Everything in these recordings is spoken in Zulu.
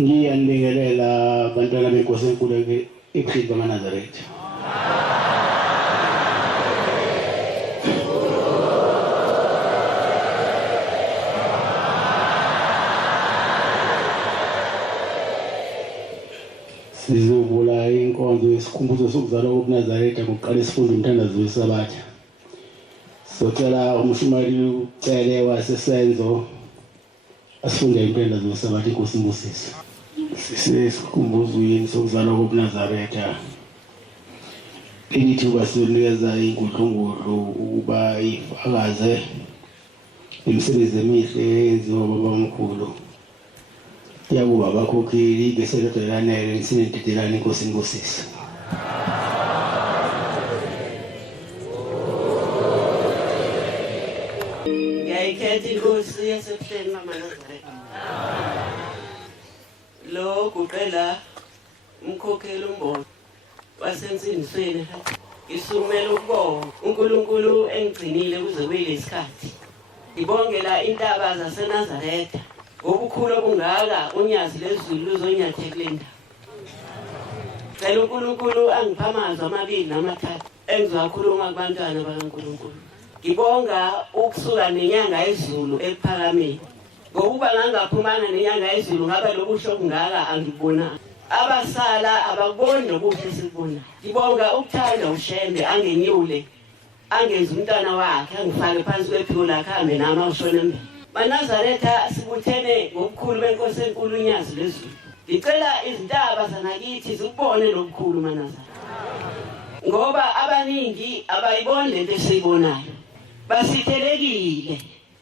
Ngiyanibekelela abantwana benkosi enkulu eBuhleni eNazaretha. Sizovula inkonzo yesikhumbuzo sokuzalwa kweNazaretha ngokuqala isifundo umthandazo wesabatha. Socela umshumari ucele wasesenzo asifunde umthandazo wesabatha inkosi imbusise. Sisesikhumbuzo sokuzalwa kweNazaretha. Inithi kwasinikeza inkudlungudlu ukuba ifakaze imisebenzi emihle eyenziwa babamkhulu. Yakuba abakhokheli beselodelanele nisinentetelana inkosi imbusise. Ngiyayikhetha inkosi yaseBuhleni mama Nazaretha. Lo guqela umkhokheli umbono wasensindisweni isumela ukubonga uNkulunkulu engigcinile kuze kuyilesikhathi. Ngibongela intaba zaseNazaretha. Ngokukhulu okungaka unyazi lezulu luzonyathekela indawo. Cela uNkulunkulu angiphe amazwi amabili namathathu engizokhuluma kubantwana bakaNkulunkulu. Ngibonga ukusuka nenyanga yezulu ekuphakameni. Ngokuba ngangaphumanga nenyanga yezulu ngaba lokusho okungaka angibona. Abasala abakuboni lokuhle sikubona. Ngibonga ukuthanda uShembe angenyule. Angenza umntwana wakhe angifake phansi kwephiko lakhe ahambe nami awushona embele. eNazaretha sibuthene ngokukhulu benkosi enkulu unyazi lezulu. Ngicela izintaba zanakithi zikubone lokukhulu eNazaretha. Ngoba abaningi abayiboni lento esiyibonayo. Basithelekile.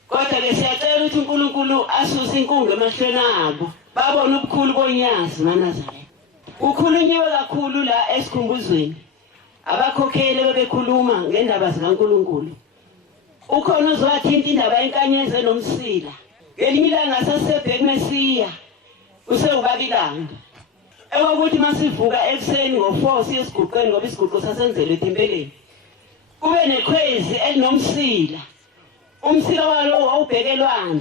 Kodwa ke siyacela ukuthi uNkulunkulu asuse inkungu emahlweni abo. Babone ubukhulu bonyazi eNazaretha. Kukhulunyiwe kakhulu la esikhumbuzweni. Abakhokheli bebekhuluma ngendaba zikaNkulunkulu. Ukhona uzwathinta indaba yenkanyezi nomsila. Ngelinye ilanga sasebheke Mesiya. Usewubabilanga. Ekokuthi masivuka ekuseni ngo4 siyesiguqeni ngoba isiguqo sasenzelwe eTempeleni. Kube nekhwezi elinomsila. Umsila walo wawubhekelwana.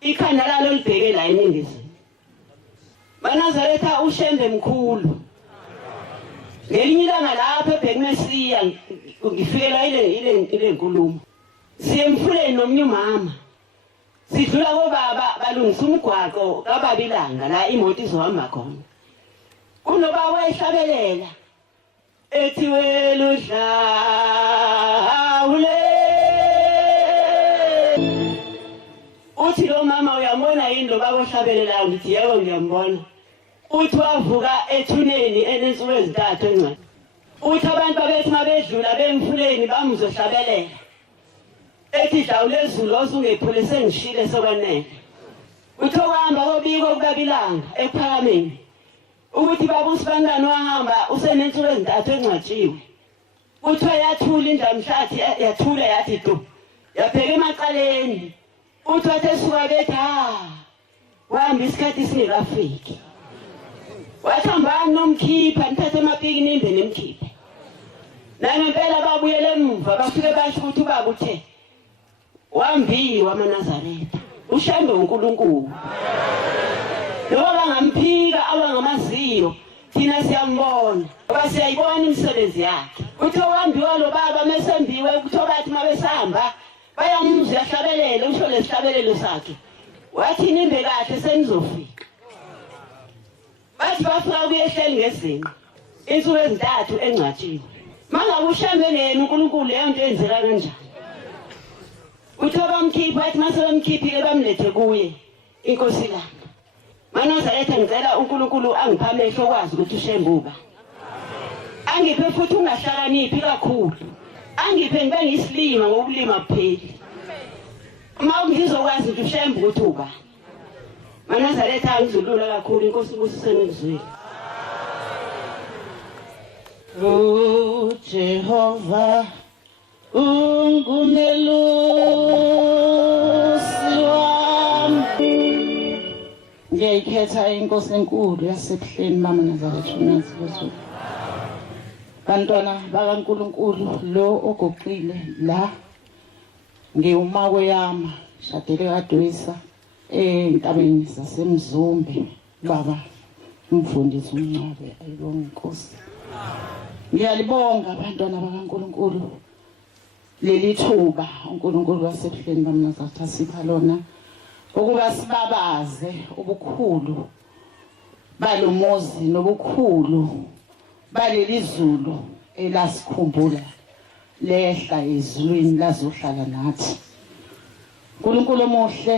Ikhanda lalo libheke la eningizimu. eNazaretha uShembe mkhulu. Ngelinye ilanga lapha ebheke Mesiya ngifikela ile nkulumo. Siyemfuleni nomnye umama. Sidlula kobaba balungisa umgwaqo kaBabilanga la imoto izohamba khona. Kunoba wehlabelela ethi weludlawule. Uthi lo mama uyambona yini lo baba ohlabelelayo? Ngithi yebo ngiyambona. Uthi wavuka ethuneni enensuku ezintathu encane. Uthi abantu babethi mabedlula bemfuleni bamuzohlabelela. Ethi dlawule ezulu osungephule sengishile sokwanele. Uthokuhamba kobiko kuBabilanga ekuphakameni. Ukuthi baba uSibandane wahamba usenensuku ezintathu encwatshiwe. Uthiwa yathula indamhlathi yathula yathi tu. Yapheka emaqaleni. Uthi wathe suka bethi wahamba isikhathi singekafiki. Wathambani nomkhipha nithathe amapiki nimbe nemkhiphe. Nangempela babuyele emuva bafike basho ukuthi ubaba uthe wambiwa eNazaretha. Ushembe uNkulunkulu. Loba ngamphika abangamaziyo thina siyambona. Ngoba siyayibona imisebenzi yakhe. Uthi wambiwa lo baba mesembiwe ukuthi bathi mabesahamba bayamuzwa yahlabelele usho lesihlabelelo sakhe. Wathi nimbe kahle senizofika. Bathi bafika kuyehleli ngezinqa. Insuku ezintathu encwatshiwe. Manga uShembe nena uNkulunkulu leyo nto yenzeka kanjani? Uthi bamkhipha athi mase bamkhiphile bamlethe kuye inkosi lana. eNazaretha ngicela uNkulunkulu angiphe amehlo kwazi ukuthi uShembe uba. Angiphe futhi ungahlakaniphi kakhulu. Angiphe ngibe ngisilima ngokulima kuphela. Uma ngizokwazi ukuthi uShembe ukuthi uba. eNazaretha angizulula kakhulu inkosi ibusisene ngizwile. Oh Jehovah ungumelusi wami. Ngiyayikhetha inkosi enkulu yaseBuhleni mama Nazaretha unyazi lwezulu. Bantwana bakaNkulunkulu lo ogoqile la ngiwuma kweyama shadele kaDwisa entabeni zaseMzumbe. baba umfundisi uNcabe ayibonga inkosi. Ngiyalibonga abantwana bakaNkulunkulu leli thuba uNkulunkulu waseBuhleni bamNazaretha sipha lona ukuba sibabaze ubukhulu balomuzi nobukhulu baleli zulu elasikhumbula lehla ezulwini lazohlala nathi. uNkulunkulu omuhle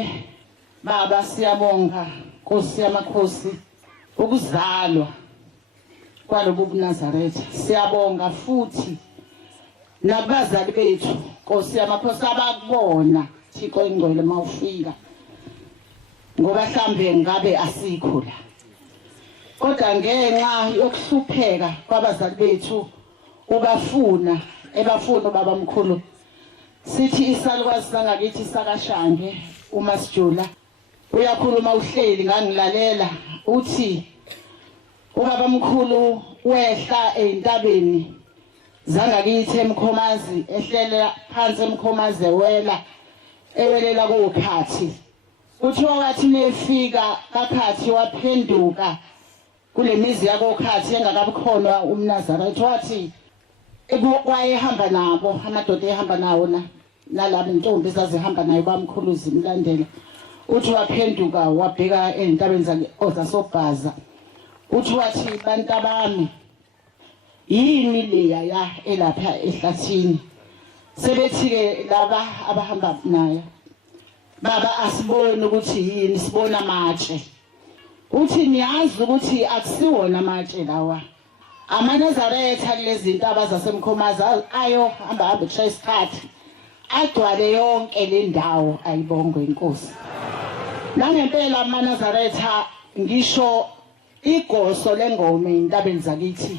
baba siyabonga Nkosi yamakhosi ukuzalwa kwalobu eNazaretha. Siyabonga futhi nabazali bethu Nkosi yamakhosi abakubona Thixo ingcwele mawufika ngoba mhlambe ngabe asikho la, kodwa ngenxa yokuhlupheka kwabazali bethu ebafuna ubaba mkhulu sithi isalukazi sangakithi sakaShange uMasijula uyakhuluma uhleli ngangilalela uthi ubaba mkhulu wehla eintabeni zangakithi eMkhomazi ehlela phansi eMkhomazi ewelela kokhathi uthiwa wathi nefika kakhathi waphenduka kule mizi yakokhathi engakabukhona uMnazaretha wathi wayehamba nabo amadoda ehamba nawo nalabo intombi ezazihamba nayo bamkhulu zimlandela. Uthi waphenduka wabheka entabeni zasobhaza uthi wathi bantabami yini leya ya elapha ehlathini sebethi ke laba abahamba naye baba asibone ukuthi yini, sibona amatshe. Uthi niyazi ukuthi akusiwona amatshe lawa amaNazaretha kulezi intaba zaseMkhomazi ayo hamba kushaya isikhathi agcwale yonke le ndawo. Ayibongwe inkosi. Nangempela amaNazaretha ngisho igoso lengoma entabeni zakithi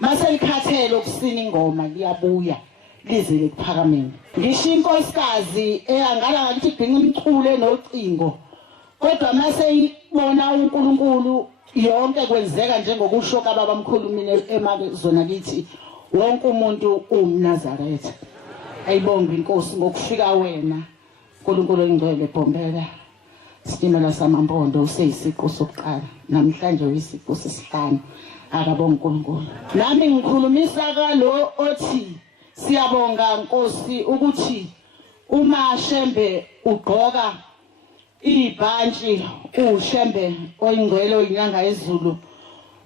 mase likhathele ukusina ingoma liyabuya lize lekuphakameni. Ngisho inkosikazi eyangala ngathi ibhinqa umculo nocingo, kodwa mase ibona uNkulunkulu yonke kwenzeka njengokusho kababa mkhulu mina emazona kithi wonke umuntu uMnazaretha. Ayibonga inkosi ngokufika wena uNkulunkulu engcwele Bhombela Sitimela samampondo useyisiqo sokuqala namhlanje uyisiqo sesihlanu. Akabonga uNkulunkulu. Nami ngikhulumisa kalo othi siyabonga Nkosi ukuthi uma Shembe ugqoka ibhantshi uShembe oyingcwele oyinyanga ezulu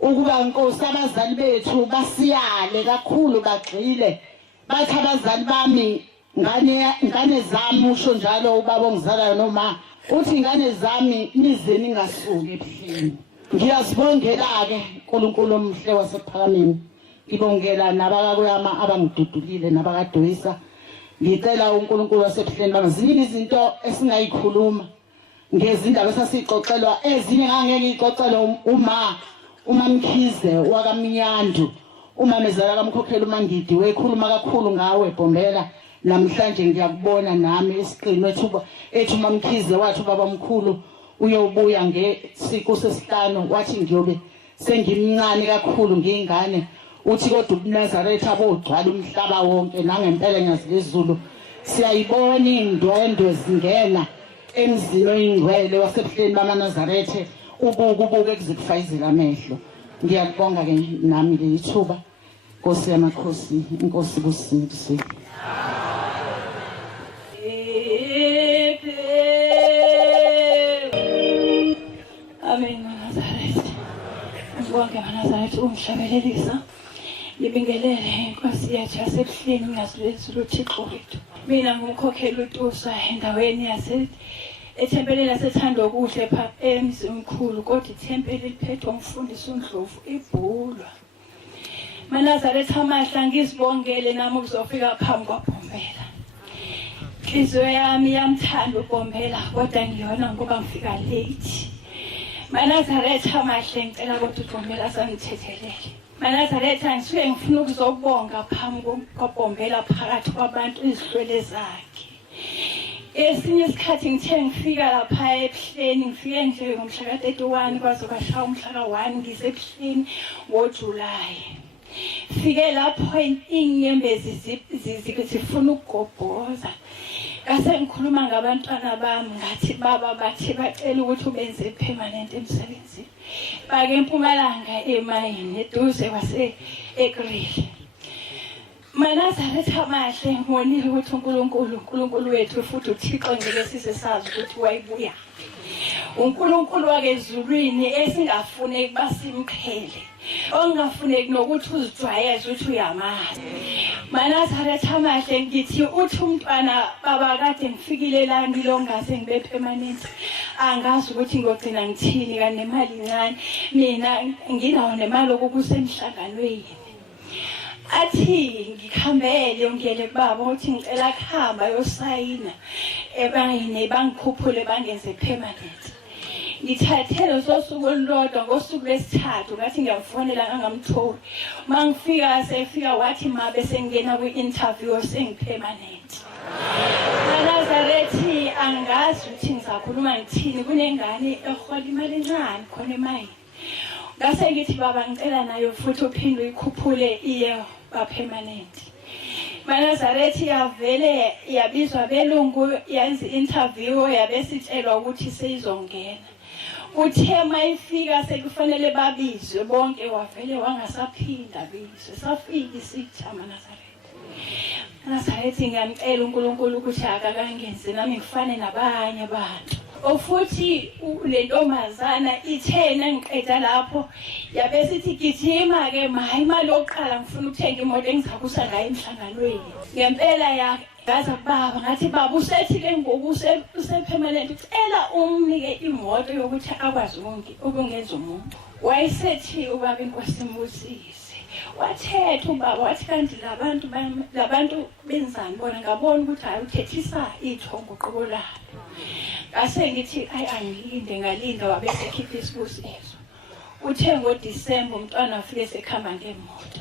ukuba Nkosi abazali bethu basiyale kakhulu bagxile bathi abazali bami ngane zami usho njalo ubaba ongizalayo noma uthi ingane zami nize ningasuki eBuhleni. Ngiyazibongela ke uNkulunkulu omhle wasephakameni. Ngibongela nabakakuyama abangidudulile nabakaDoyisa. Ngicela uNkulunkulu waseBuhleni bangazinike izinto esingayikhuluma ngezindaba esasixoxelwa ezinye ngangeke ngixoxele uma Mkhize wakaMnyandu umamezala kaMkhokheli uMangidi wekhuluma kakhulu ngawe Bhombela. Namhlanje ngiyakubona nami esiqinwe ethu uMamkhize wathi ubaba mkhulu uyobuya ngesiqo sesihlanu wathi ngiyobe sengimncane kakhulu ngingane uthi kodwa uNazaretha abogcwala umhlaba wonke nangempela ngiyazilezulu siyayibona indwendwe zingena emzini oyingcwele waseBuhleni bamaNazaretha ubuke ekuzikufayizela amehlo. Ngiyakubonga ke nami leli thuba Nkosi yamakhosi inkosi busindise. Amen. Nazaretha. Ngibonge Nazaretha umhlabelelisa. Ngibingelele inkosi yethu yaseBuhleni ngazilezulu Thixo wethu. Mina ngumkhokheli uTusa endaweni ethempelini lasethando kuhle pha emzini omkhulu kodwa ithempeli liphethwe umfundisi uNdlovu ibhulwa. Nazaretha amahla ngizibongele nami ukuzofika phambi kwaBhombela. Inhliziyo yami yamthanda uBhombela kodwa ngiyona ngoba ngifika late. Nazaretha amahle ngicela ukuthi uBhombela sangithethelele. Nazaretha ngisuke ngifuna ukuzobonga phambi kwaBhombela phakathi kwabantu izihlwele zakhe. Esinye isikhathi ngithe ngifika lapha eBuhleni ngifike nje ngomhla ka-31 kwazokashaya umhla ka-1 ngiseBuhleni ngoJulayi. Fike lapho inyembezi zifuna ukugobhoza. Ngase ngikhuluma ngabantwana bami ngathi baba bathi bacela ukuthi ubenze permanent emsebenzini. bake eMpumalanga emayini eduze eGrili. Manazaretha amahle ngonile ukuthi uNkulunkulu wethu futhi uThixo ngeke size sazi ukuthi wayibuya. uNkulunkulu wakezulwini esingafune ukuba simqhele. Ongafuneki nokuthi uzijwayeze ukuthi uyamazi. Manazaretha amahle ngithi uthi umntwana baba kade ngifikile la ngilongase ngibe permanent. Angazi ukuthi ngogcina ngithini kanti nemali incane. Mina nginawo nemali okusemhlanganweni. Athi ngikhambele ngiyele kubaba ukuthi ngicela khamba yosayina ebayini bangikhuphule bangenze permanent. Ngithathele sosuku olulodwa ngosuku lwesithathu ngathi ngiyamfonela ngamtholi. Mangifika sefika wathi mabe sengena kwi-interview sengipermanent. Nazarethi angazi ukuthi ngizakhuluma ngithini kunengane ehola imali encane khona emayini. Ngase ngithi baba ngicela nayo futhi uphinde uyikhuphule iye permanent. Nazarethi yavele yabizwa belungu yenza interview yabe sitshelwa ukuthi seyizongena. Uthe mayifika sekufanele babizwe bonke wavele wangasaphinda bizwe. Safika isitha Nazarethi ngiyamcela uNkulunkulu ukuthi akakangenze nami ngifane nabanye abantu. Ofuthi le ntombazana ithena ngiqeda lapho yabe sithi gijima ke mayi imali yokuqala ngifuna ukuthenga imoto engizakusa ngayo emhlanganweni. Ngempela yaza kubaba ngathi baba usethi ke ngoku usepermanent ucela umnike imoto yokuthi akwazi ukungenza umuntu. Wayesethi ubaba inkosi imbusise. Wathetha ubaba wathi kanti labantu benzani bona ngabona ukuthi hayi uthethisa ithongo qobolalo. Ase ngithi angilinde ngalinda wabe sekhipha isibusiso. Uthe ngoDisemba umntwana afike sekhamba ngemoto.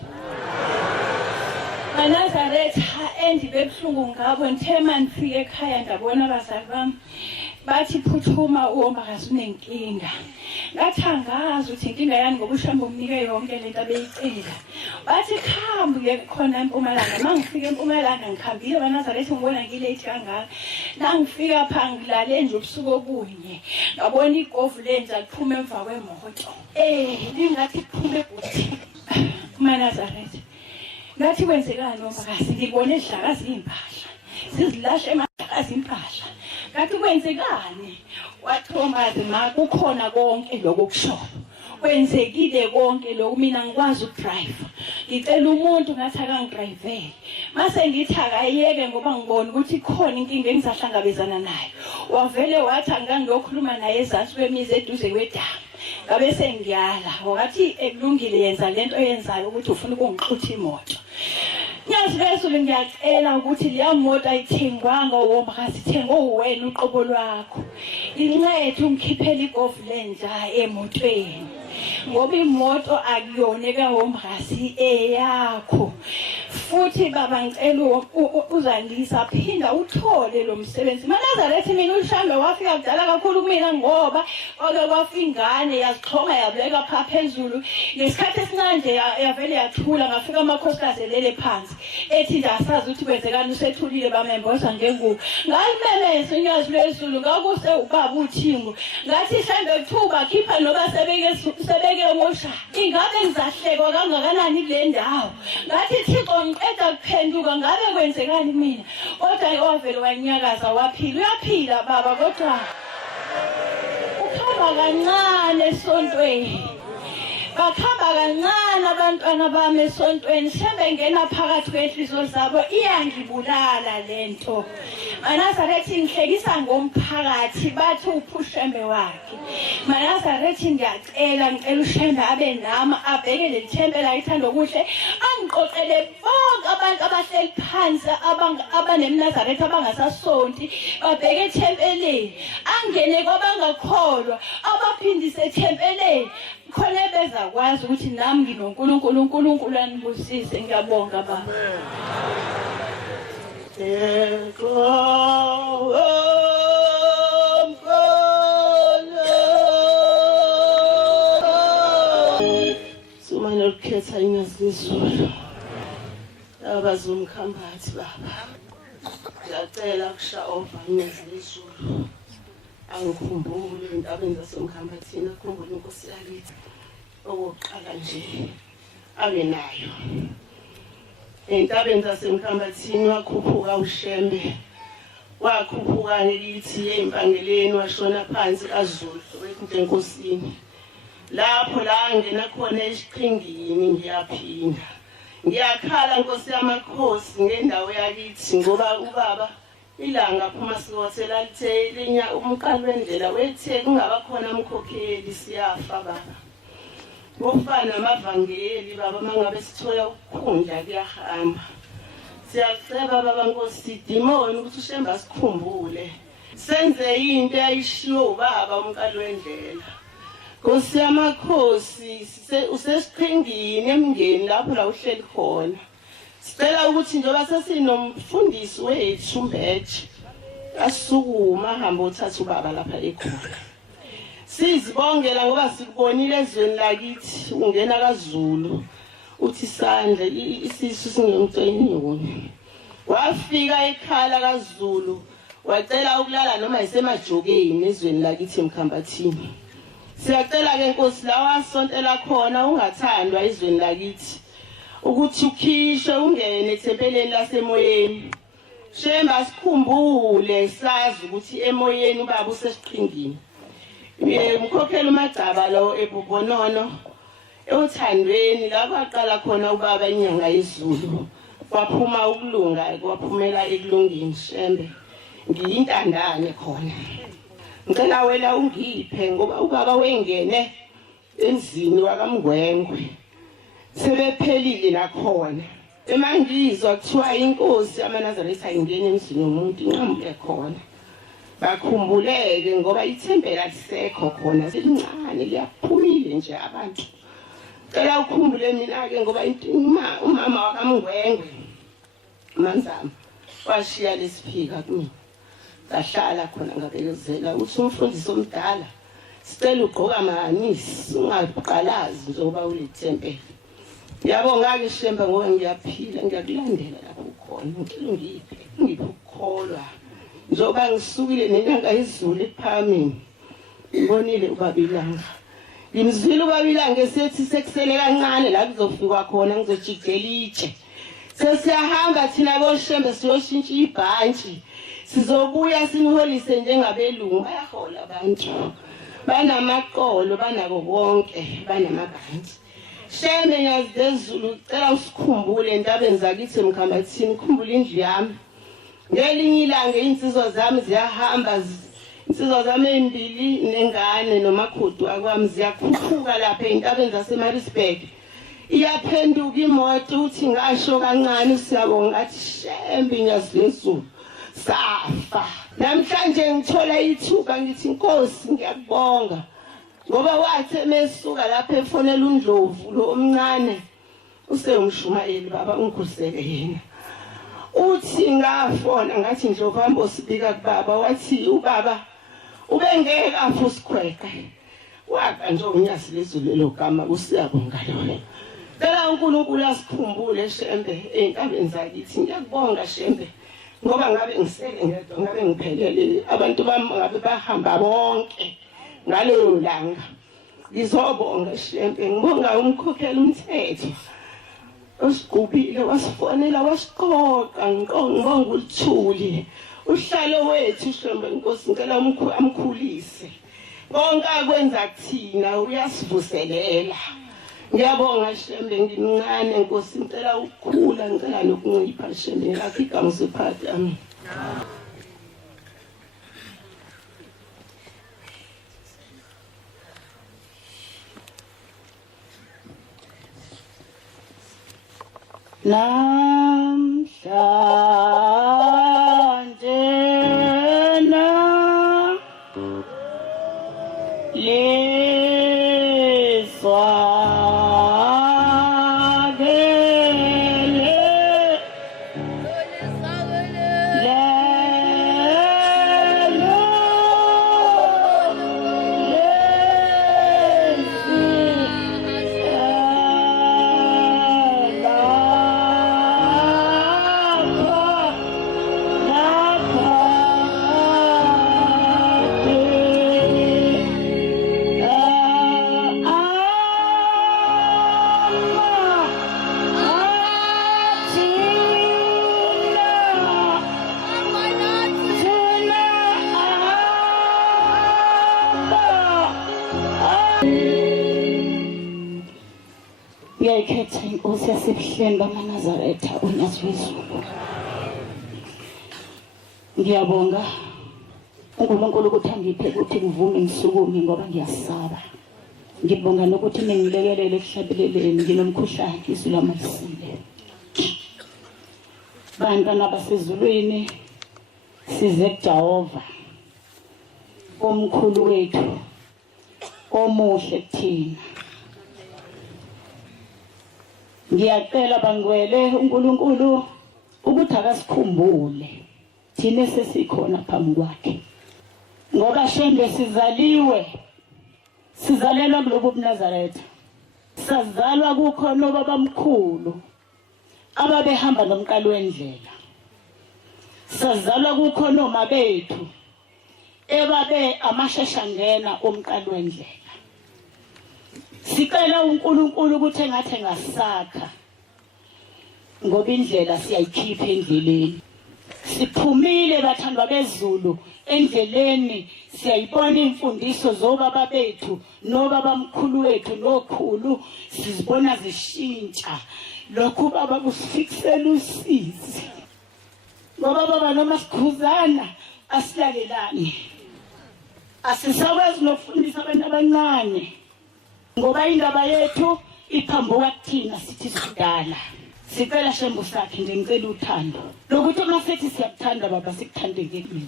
Nazaretha endibebhlungu ngabo nthema nifike ekhaya ndabona abazali bami bathi phuthuma uwombakazi unenkinga. Ngathi angazi ukuthi inkinga yani ngoba uShembe umnike yonke lento abeyicela. Bathi khambi khona eMpumalanga. Mangifika eMpumalanga ngikhambile Nazaretha ngibona ngilate kangaka. Nangifika pha ngilale nje ubusuku obunye. Ngabona igovu lenza liphuma emva kwemoto. Lingathi liphuma ebhuthini. Nazaretha. Ngathi kwenzekani umbakazi ngibone idlakazi impahla. Sizilashe emadlakazi impahla. Ngathi kwenzekani? Wathomazi ma kukhona konke lokusho. Kwenzekile konke lokhu mina ngikwazi ukudrive. Ngicela umuntu ngathi akangidrivele. Mase ngithi akayeke ngoba ngibona ukuthi khona inkinga engizahlangabezana nayo. Wavele wathi angangiyokhuluma naye ezansi kwemizi eduze kwedama. Ngabe sengiyala wathi ekulungile yenza lento oyenzayo ukuthi ufuna ukungixutha imoto. Nyazibesule ngiyacela ukuthi leya moto ayithengwanga uwombakazi ithengwe uwena uqobo lwakho. Incede ungikhiphele igovu lenja emotweni. Ngoba imoto akuyona kawombakazi eyakho. Futhi baba ngicela uzandisa phinda uthole lo msebenzi. Nazarethi mina uShembe wafika kudala kakhulu kumina ngoba kwafika ingane yazixhonga yabeka pha phezulu. Ngesikhathi esinanje yavele yathula ngafika amakhosikazi elele phansi. Ethi nje asazi ukuthi kwenzekani usethulile bamemboza ngengubo. Ngalimemeza unyazi lwezulu ngakuse ubaba uThingo. Ngathi Shembe kuthuba khipha noba sebeke umosha. Ingabe ngizahlekwa kangakanani kule ndawo. Ngathi Thixo ngiceda kuphenduka ngabe kwenzekani mina. Kodwa wavele wanyakaza waphila. Uyaphila baba kodwa ukhamba kancane esontweni. Bakhamba kancane abantwana bami esontweni. Shembe ngena phakathi kwenhliziyo zabo iyangibulala lento. Nazarethi ngihlekisa ngomphakathi bathi uPhushembe wakhe. Nazarethi ngiyacela uShembe abe nami abheke le thempela ayithanda okuhle angiqoqele bonke abantu abahleli phansi abaneMnazaretha abangasasonti babheke ethempeleni angene kwabangakholwa abaphindise ethempeleni khona bezakwazi ukuthi nami nginoNkulunkulu uNkulunkulu anibusise. Ngiyabonga baba. Sumane ukhetha ingazizulu abazumkhambathi baba. Ngiyacela kusha over ingazizulu angikhumbule entabeni zasemkhambathini, akhumbule inkosi yakithi okokuqala nje abe nayo. Entabeni zasemkhambathini wakhuphuka uShembe, wakhuphuka ngithi empangeleni washona phansi kaZulu wethi enkosini. Lapho la ngena khona esiqhingini ngiyaphinda. Ngiyakhala Nkosi yamakhosi ngendawo yakithi ngoba ubaba ilanga phuma siwothela lithe linya umqalo wendlela wethe kungaba khona umkhokheli siyafa baba. Kufana amavangeli baba mangabe sithola ukukhundla kuyahamba. Siyacela baba Nkosi demoni ukuthi uShembe asikhumbule. Senze into eyishiwo ubaba umqalo wendlela. Nkosi yamakhosi usesiqhingini emngeni lapho la uhleli khona. Sicela ukuthi njengoba sesinomfundisi wethu uMbeje asukuma hamba uthatha ubaba lapha ekhona. Sizibongela ngoba sikubonile ezweni lakithi ungena kaZulu uthi isandla isisu singumceniwe. Wafika ekhala kaZulu wacela ukulala noma isemajokeni ezweni lakithi eMkhambathini. Siyacela ke Nkosi la wasontela khona ungathandwa ezweni lakithi ukuthi ukhishwe ungene ethempeleni lasemoyeni. Shembe asikhumbule sazi ukuthi emoyeni ubaba usesiqhingini. Umkhokheli uMagcaba lo eBuhleni othandweni la kwaqala khona ubaba inyanga yezulu. Kwaphuma ukulunga kwaphumela ekulungeni Shembe. Ngiyintandane khona. Ngicela wena ungiphe ngoba ubaba wengene emzini wakaMngwengwe. Sebephelile nakhona. Emangizwa kuthiwa inkosi yamaNazaretha ingene emzini womuntu inqamuke khona. Bakhumbuleke ngoba ithempela lisekho khona selincane liyaphumile nje abantu. Cela ukhumbule mina ke ngoba umama wakaMngwengwe uManzama washiya lesiphika kimi. Sahlala khona ngabekezela uthi umfundisi omdala sicela ugqoka amanisi ungaqalazi njengoba ulithempela. Ngiyabonga ke Shembe ngoba ngiyaphila ngiyakulandela lapho ukhona. Ngicela ngiphe ukukholwa. Njengoba ngisukile nenyanga yezulu ephameni. Ngibonile ubabilanga. Ngimzwile ubabilanga esethi sekusele kancane la kuzofika khona ngizojikela itshe. Sesiyahamba thina boShembe siyoshintsha ibhantshi. Sizobuya siniholise njengabelungu bayahola abantu. Banamaqolo banako konke banamabhantshi. Shembe ngiyazizulu cela usikhumbule entabeni zakithi eMkhambathini khumbula indlu yami. Ngelinye ilanga insizwa zami ziyahamba insizwa zami ezimbili nengane nomakhudu akwami ziyakhuphuka lapha entabeni zaseMaritzburg. Iyaphenduka imoto uthi ngasho kancane siyabonga ngathi Shembe ngiyazizulu safa. Namhlanje ngithola ithuba ngithi Nkosi ngiyakubonga ngoba wathi emesuka lapha efonela uNdlovu lo omncane useyumshumayeli baba ungikhusele yena. Uthi ngafona ngathi Ndlovu hamba usibika kubaba wathi ubaba ubengeke afu sikhweka. Waka nje unyasi lezulu logama usiyabonga lo. Cela uNkulunkulu asikhumbule Shembe entabeni zakithi. Ngiyakubonga Shembe ngoba ngabe ngisele ngedwa ngabe ngiphelele abantu bami ngabe bahamba bonke ngalo langa. Ngizobonga Shembe ngibonga umkhokheli umthetho usigubile wasifonela wasiqoqa ngibonga uLthuli uhlalo wethu Shembe Nkosi ngicela amkhulise konke akwenza kuthina uyasivuselela. Ngiyabonga Shembe ngimncane Nkosi ngicela ukukhula ngicela nokuncipha Shembe ngiyafika ngisiphathe ami. Namhlanje na leswa Ngiyayikhetha inkosi yaseBuhleni bamaNazaretha uNyazizulu. Ngiyabonga uNkulunkulu ukuthi angiphe ukuthi kuvume ngisukume ngoba ngiyasaba. Ngibonga nokuthi ningilekelele ekuhlabeleleni nginomkhuhlane izwi lamalisile. Bantwana basezulwini size kuJehova omkhulu wethu omuhle kuthina. Ngiyacela bangwele uNkulunkulu ukuthi akasikhumbule thina sesikhona phambi kwakhe. Ngoba Shembe sizalelwa kulobu eNazaretha. Sazalwa kukhona babamkhulu ababehamba nomqalo wendlela. Sazalwa kukhona oma bethu ebabe amashashangena omqalo wendlela. Sicela uNkulunkulu ukuthi engathi ngasakha ngoba indlela siyayikhipha endleleni. Siphumile bathandwa bezulu endleleni siyayibona imfundiso zobaba bethu nobabamkhulu wethu nokhulu sizibona zishintsha. Lokhu baba kusifikisela usizi. Ngoba baba noma sikhuzana asilalelani. Asisakwazi nokufundisa abantu abancane. Ngoba indaba yethu iphambuka kuthina sithi sidala. Sicela Shembe sakhe nje ngicela uthando. Lokuthi uma sithi siyakuthanda baba sikuthande ngekini.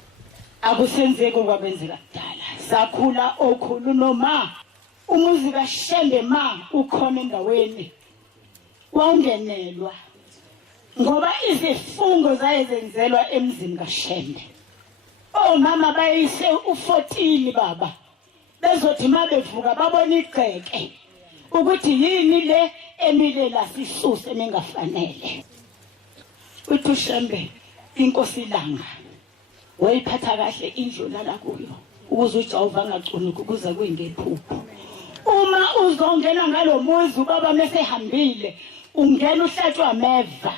Akusenzeki okwabenzeka kudala. Sakhula okhulu noma umuzi kaShembe ma ukhona endaweni wawungenelwa. Ngoba izifungo zayezenzelwa emzini kaShembe. Omama bayise u14 baba. Bezothi mabevuka babona igceke ukuthi yini le emile la sisuse mengafanele. Uthi Shembe inkosi ilanga wayiphatha kahle indlu la kuyo ukuze uJehova angacuni ukuza kuyingephupho. Uma uzongena ngalomuzi ubaba mesehambile ungena uhlatshwa ameva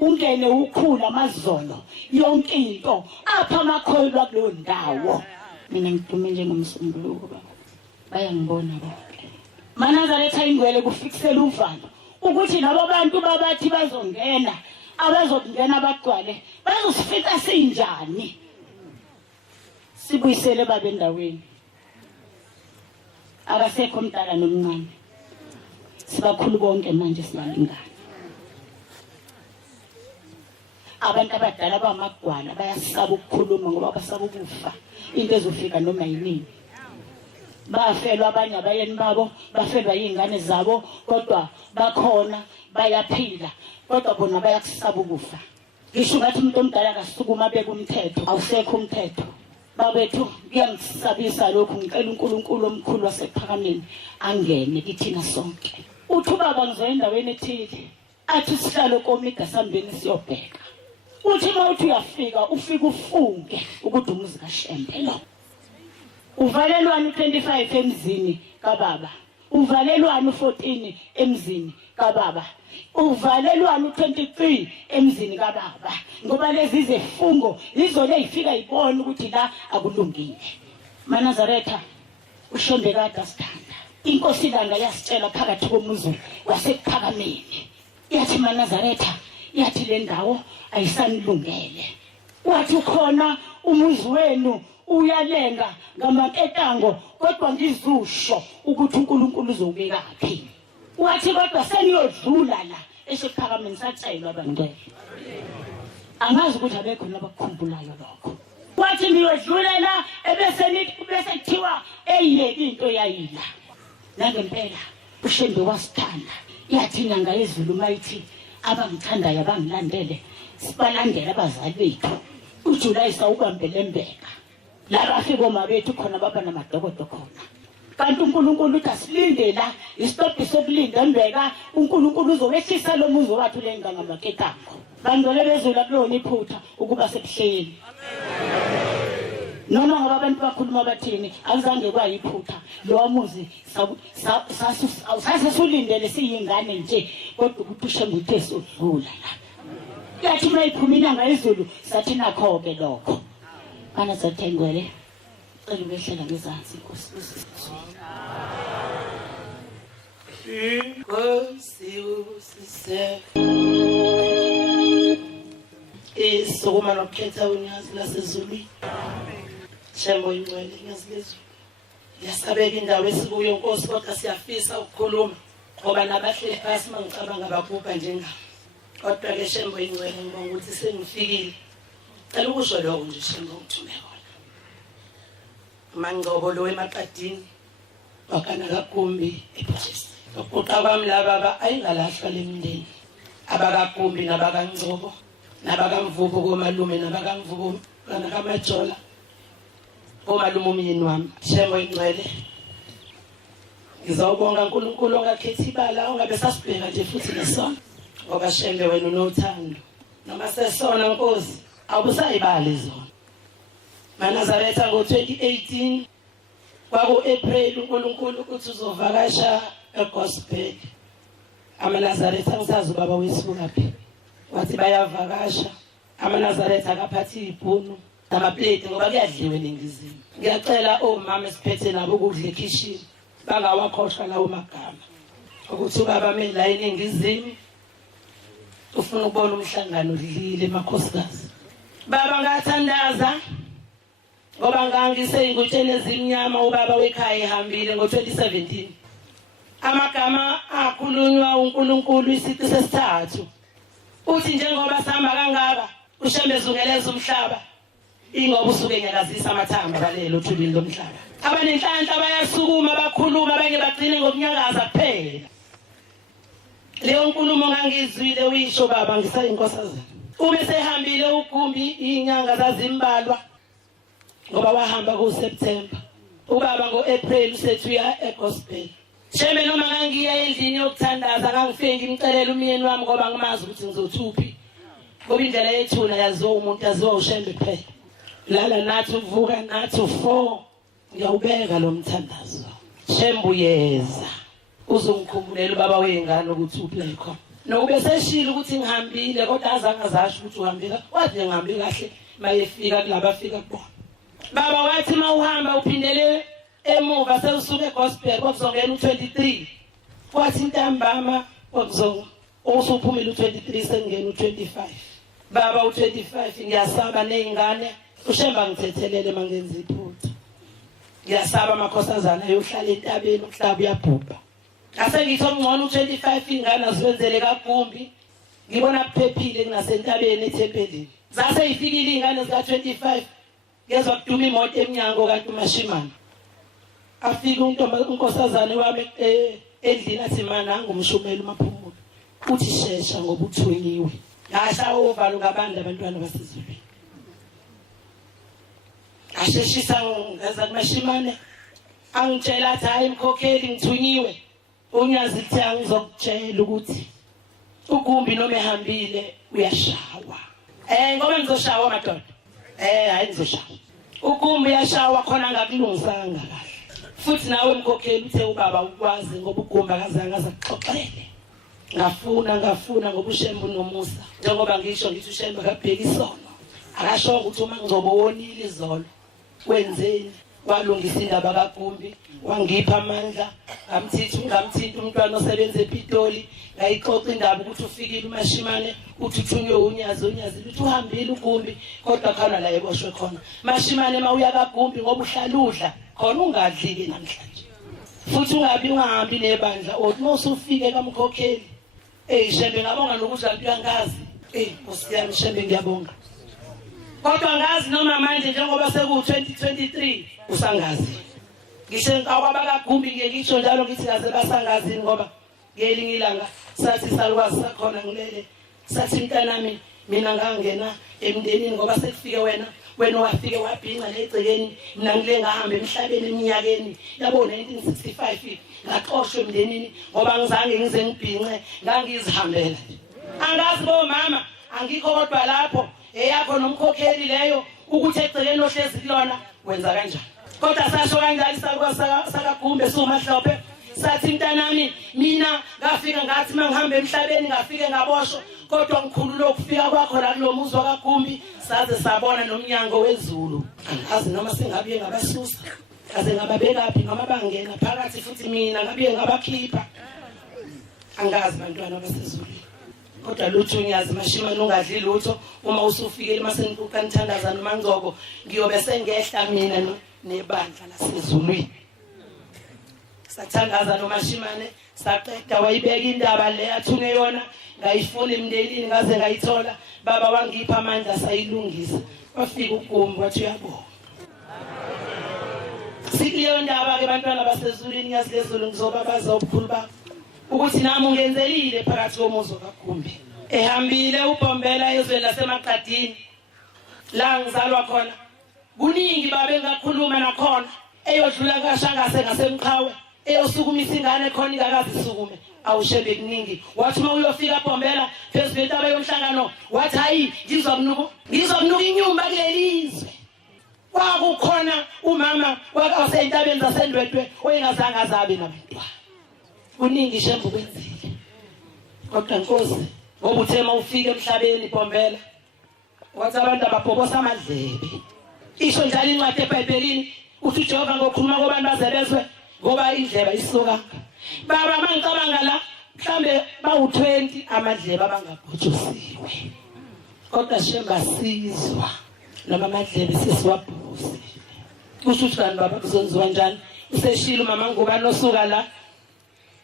ungene ukhula amazolo yonke into apha amakholwa kulo ndawo. Mina ngidume njengomsombuluko baba. Bayangibona bonke. MaNazaretha ingwele kufikisela uvalo ukuthi labo bantu babathi bazongena abazongena bagcwale bazosifika sinjani. Sibuyisele baba endaweni. Akasekho umdala nomncane. Sibakhulu bonke manje siyalingana. Abantu abadala bamagwala bayasaba ukukhuluma ngoba basaba ukufa. Into ezofika noma yini. Bafelwa abanye abayeni babo, bafelwa izingane zabo, kodwa bakhona bayaphila, kodwa bona bayakusaba ukufa. Ngisho ngathi umuntu omdala akasukuma beka umthetho, awusekho umthetho. Babethu kuyangisabisa lokhu ngicela uNkulunkulu omkhulu wasephakameni angene kithina sonke. Uthi baba ngizoya endaweni ethile, athi sihlalo komida sambeni siyobheka. Uthi mawuthi uyafika ufika ufunge ukuthi umuzi kaShembe lo. Uvalelwana 25 emzini kaBaba. Uvalelwana 14 emzini kaBaba. Uvalelwana 23 emzini kaBaba. Ngoba lezi izifungo izole ifika ibona ukuthi la akulungile. MaNazaretha uShembe kade asithanda. Inkosi ilanga yasitshela phakathi komuzi wasephakameni. Yathi MaNazaretha yathi le ndawo ayisanilungele. Wathi khona umuzi wenu uyalenga ngamaketango kodwa ngizusho ukuthi uNkulunkulu uzobekaphi. Wathi kodwa seniyodlula la esephakameni satshelwa abangcwele. Angazi ukuthi abekho nabakukhumbulayo lokho. Wathi niyodlula la bese kuthiwa eyiyeki into yayila. Nangempela uShembe wasithanda. Yathi inyanga yezulu mayithi abangithandayo abangilandele sibalandela abazali bethu. uJuly sawubambele embeka. La bafika oma bethu khona baba namadokodo khona. Kanti uNkulunkulu uthi asilinde la isitophi sokulinda embeka uNkulunkulu uzowehlisa lo muzi wathu lenga ngamaketango. Bangcwele bezula kulona iphutha ukuba seBuhleni. Noma ngoba abantu bakhuluma bathini akuzange kwayiphutha lo muzi sasesulindele siyingane nje kodwa ukuthi uShembe uthe sodlula la. Yathi mayiphumile ngayizulu sathi nakho ke lokho. MaNazaretha ingwele cela ubehlela ngezansi inkosi. Isukuma nokukhetha unyazi laseZulu. Shembe ingcwele inyazi lezulu. Yasabeka indawo esikuyo Nkosi kodwa siyafisa ukukhuluma ngoba nabahleli phasi mangicabanga bakupha njengami. Kodwa ke Shembe ingcwele ngibonga ukuthi sengifikile. Cela ukusho lokho nje Shembe ngithume wona. Mangcobo lo emaqadini wakana kaGumbi ePortchester. Ukuqa kwami laba ayingalahlwa lemindeni. AbakaGumbi nabakaNgcobo nabakamvubo komalume nabakamvubo nabakamajola. Omalume umyeni wami Shembe ingcwele. Ngizawubonga uNkulunkulu ongakhethi ibala ongabe sasibheka nje futhi nesona. Ngoba Shembe wena unothando. Noma sesona Nkosi awubusayibali izona. eNazaretha ngo-2018 kwaku-April uNkulunkulu ukuthi uzovakasha eGospel. eNazaretha ngisazi ubaba wesibukaphi. Wathi bayavakasha. eNazaretha akaphathi ibhunu namaplate ngoba kuyadliwe eNingizimu. Ngiyacela omama esiphethe nabo ukudla ekhishini bangawakhohlwa lawo magama. Ukuthi ubaba la eNingizimu ufuna ukubona umhlangano udlile emakhosikazi. Baba ngathandaza ngoba ngangiseyingutsheni ezimnyama ubaba wekhaya ehambile ngo-2017. Amagama akhulunywa uNkulunkulu isici sesithathu. Uthi njengoba sihamba kangaka uShembe zungeleza umhlaba. Ingoba usuke nyakazisa amathamba balelo thulini lomhlaba. Abanenhlanhla bayasukuma bakhuluma abanye bagcine ngokunyakaza kuphela. Leyo nkulumo ngangizwile uyisho baba ngisayinkosazana. Ube sehambile uGumbi inyanga zazimbalwa ngoba wahamba kuSeptember. Ubaba ngo-April usethuya eGospel. Shembe noma ngangiya endlini yokuthandaza ngangifike ngimcelela umyeni wami ngoba ngimazi ukuthi ngizothuphi. Ngoba indlela yethuna yaziwa umuntu yaziwa uShembe kuphela. Lala nathi uvuka nathi 4 ngiyawubeka lo mthandazo. Shembe uyeza uzongikhumbulele ubaba wengane ukuthi uphila khona. Nokube seshilo ukuthi ngihambile kodwa azange azasho ukuthi uhambile. Wathi ngihambe kahle mayefika kulaba afika kubona. Baba wathi mawuhamba uphindele emuva sewusuke eGospel kwakuzongena u23. Kwathi intambama kwakuzonga usuphumile u23 sengena u25. Baba u25 ngiyasaba nezingane uShembe ngithethelele mangenza iphutha. Ngiyasaba amakhosazana ayohlala entabeni umhlaba uyabhubha. Ase ngithi ongcono u25 ingane azwenzele kaGumbi. Ngibona kuphephile kunasentabeni eThempelini. Zase ifikile ingane zika 25 ngezwa kuduma imoto eminyango kanti uMashimane. Afika unkosazane wami endlini athi mana ngumshumeli uMaphumulo. Uthi shesha ngoba uthunyiwe. Ngasha ovalo ngabanda abantwana basezulwini. Asheshisa ngaza kuMashimane angitshela athi hayi mkhokheli ngithunyiwe. Unyazi lithi angizokutshela ukuthi uGumbi noma ehambile uyashawa. Ngoba ngizoshawa madoda. Hayi ngizoshawa. uGumbi uyashawa khona ngakulungisanga kahle. Futhi nawe mkhokheli uthe ubaba ukwazi ngoba uGumbi akazange azakuxoxele. Ngafuna ngoba uShembe unomusa. Njengoba ngisho ngithi uShembe akabheka isono. Akasho ukuthi uma ngizobe wonile izolo wenzeni. Walungisa indaba kaGumbi wangipha amandla ngamthinta umntwana osebenza ePitoli ngayixoxa indaba ukuthi ufikile uMashimane uthi uthunywe unyazi luthi uhambile uGumbi kodwa khona la eboshwe khona Mashimane mawuya kaGumbi ngoba uhlaludla khona ungadliki namhlanje futhi ungahambi nebandla othi usufike kaMkhokheli Shembe ngabonga nokuthi abantu yangazi Nkosi yami Shembe ngiyabonga. Kodwa ngazi noma manje njengoba seku2023 usangazi. Ngisho abakaGumbi ngisho njalo ngithi kaze basangazini ngoba ngelinye ilanga sathi salukwazi sakhona ngilele. Sathi mntanami mina ngangena emndenini ngoba sekufike wena wafike wabhinqa legcekeni mina ngile ngahamba emhlabeni eminyakeni yabo 1965 ngaxoshwe emndenini ngoba ngizange ngize ngibhinqe ngangizihambela. Angazi bo mama angikho kodwa lapho eyakho nomkhokheli leyo ukuthi egcekeni ohlezi kulona wenza kanjani. Kodwa sasho kanjani sakaGumbi sumahlophe sathi mntanami mina ngafika ngathi mangihamba emhlabeni ngafike ngaboshwa kodwa ngikhulula ukufika kwakho la kulomuzi wakaGumbi saze sabona nomnyango wezulu. Angazi noma singabiye ngabasusa kaze ngababekaphi noma bangena phakathi futhi mina ngabiye ngabakhipha angazi bantwana basezulwini kodwa lutho ngiyazi mashimane ungadli lutho uma usufikile masenikuqa nithandaza noma ngizoko ngiyobe sengehla mina nebandla lasezulwini sathandaza nomashimane saqeda wayibeka indaba le athune yona ngayifuna emndenini ngaze ngayithola baba wangipha amandla sayilungisa wafika uGumbu wathi uyabona sileyo ndaba ke bantwana basezulwini yazilezulu ngizobabaza obukhulu bakho ukuthi nami ungenzelile phakathi komuzo kaGumbi ehambile uBhombela ezweni laseMaqadini la ngizalwa khona kuningi babe ngakhuluma nakhona eyodlula kaShangase ngasemqhawe eyosukumisa ingane khona ingakazi sukume awushebe kuningi wathi uma uyofika eBhombela phezulu entaba yomhlangano wathi hayi ngizobnuka inyumba kulelizwe kwakukhona umama wasentabeni zasendwedwe oyengazange azabe nabantwana kuningi Shembe kwenzile kodwa Nkosi ngoba uthema ufike emhlabeni eBhombela wathi abantu ababhobosa amadlebe isho njalo incwadi eBhayibhelini uthi uJehova ngokhuluma kwabantu bazebezwe ngoba indleba isokanga baba mangicabanga la mhlambe bawu20 amadlebe abangabhujusiwe kodwa Shembe asizwa noma amadlebe sesiwabhusile kusho ukuthi kanti baba kuzonziwa njani useshilo umama ngubani osuka la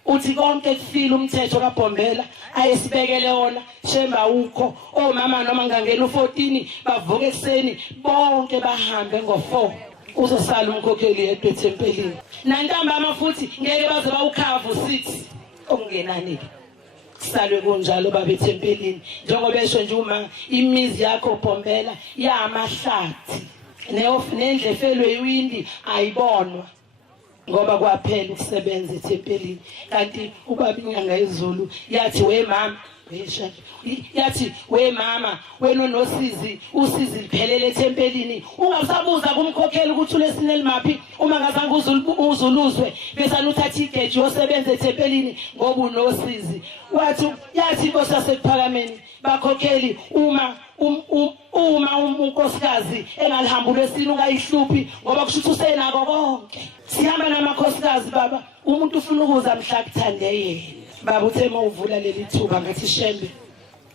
uthi konke kufile umthetho kaBhombela ayesibekele wona Shembe awukho omama noma ngangena u14 bavuka ekseni bonke bahambe ngo4 uzosala umkhokheli yedwa ethempelini nantambama futhi ngeke baze bawukhavu 6 okungenani salwe kunjalo baba ethempelini njengoba esho nje uma imizi yakho Bhombela yamahlathi nendle efelwe iwindi ayibonwa ngoba kwaphela ukusebenza ethempelini kanti ubaba inyanga yezulu yathi we mama yathi we mama wena nosizi usizi liphelele ethempelini ungasabuza kumkhokheli ukuthi ulesine limaphi uma ngazange uzuluzwe bese anuthatha igeji yosebenza ethempelini ngoba unosizi yathi inkosi yasekuphakameni bakhokheli uma unkosikazi engalihamba lesini ungayihluphi ngoba kushuthi usenako konke sihamba namakhosikazi baba umuntu ufuna ukuza mhla kuthande yena baba uthema uvula leli thuba ngathi Shembe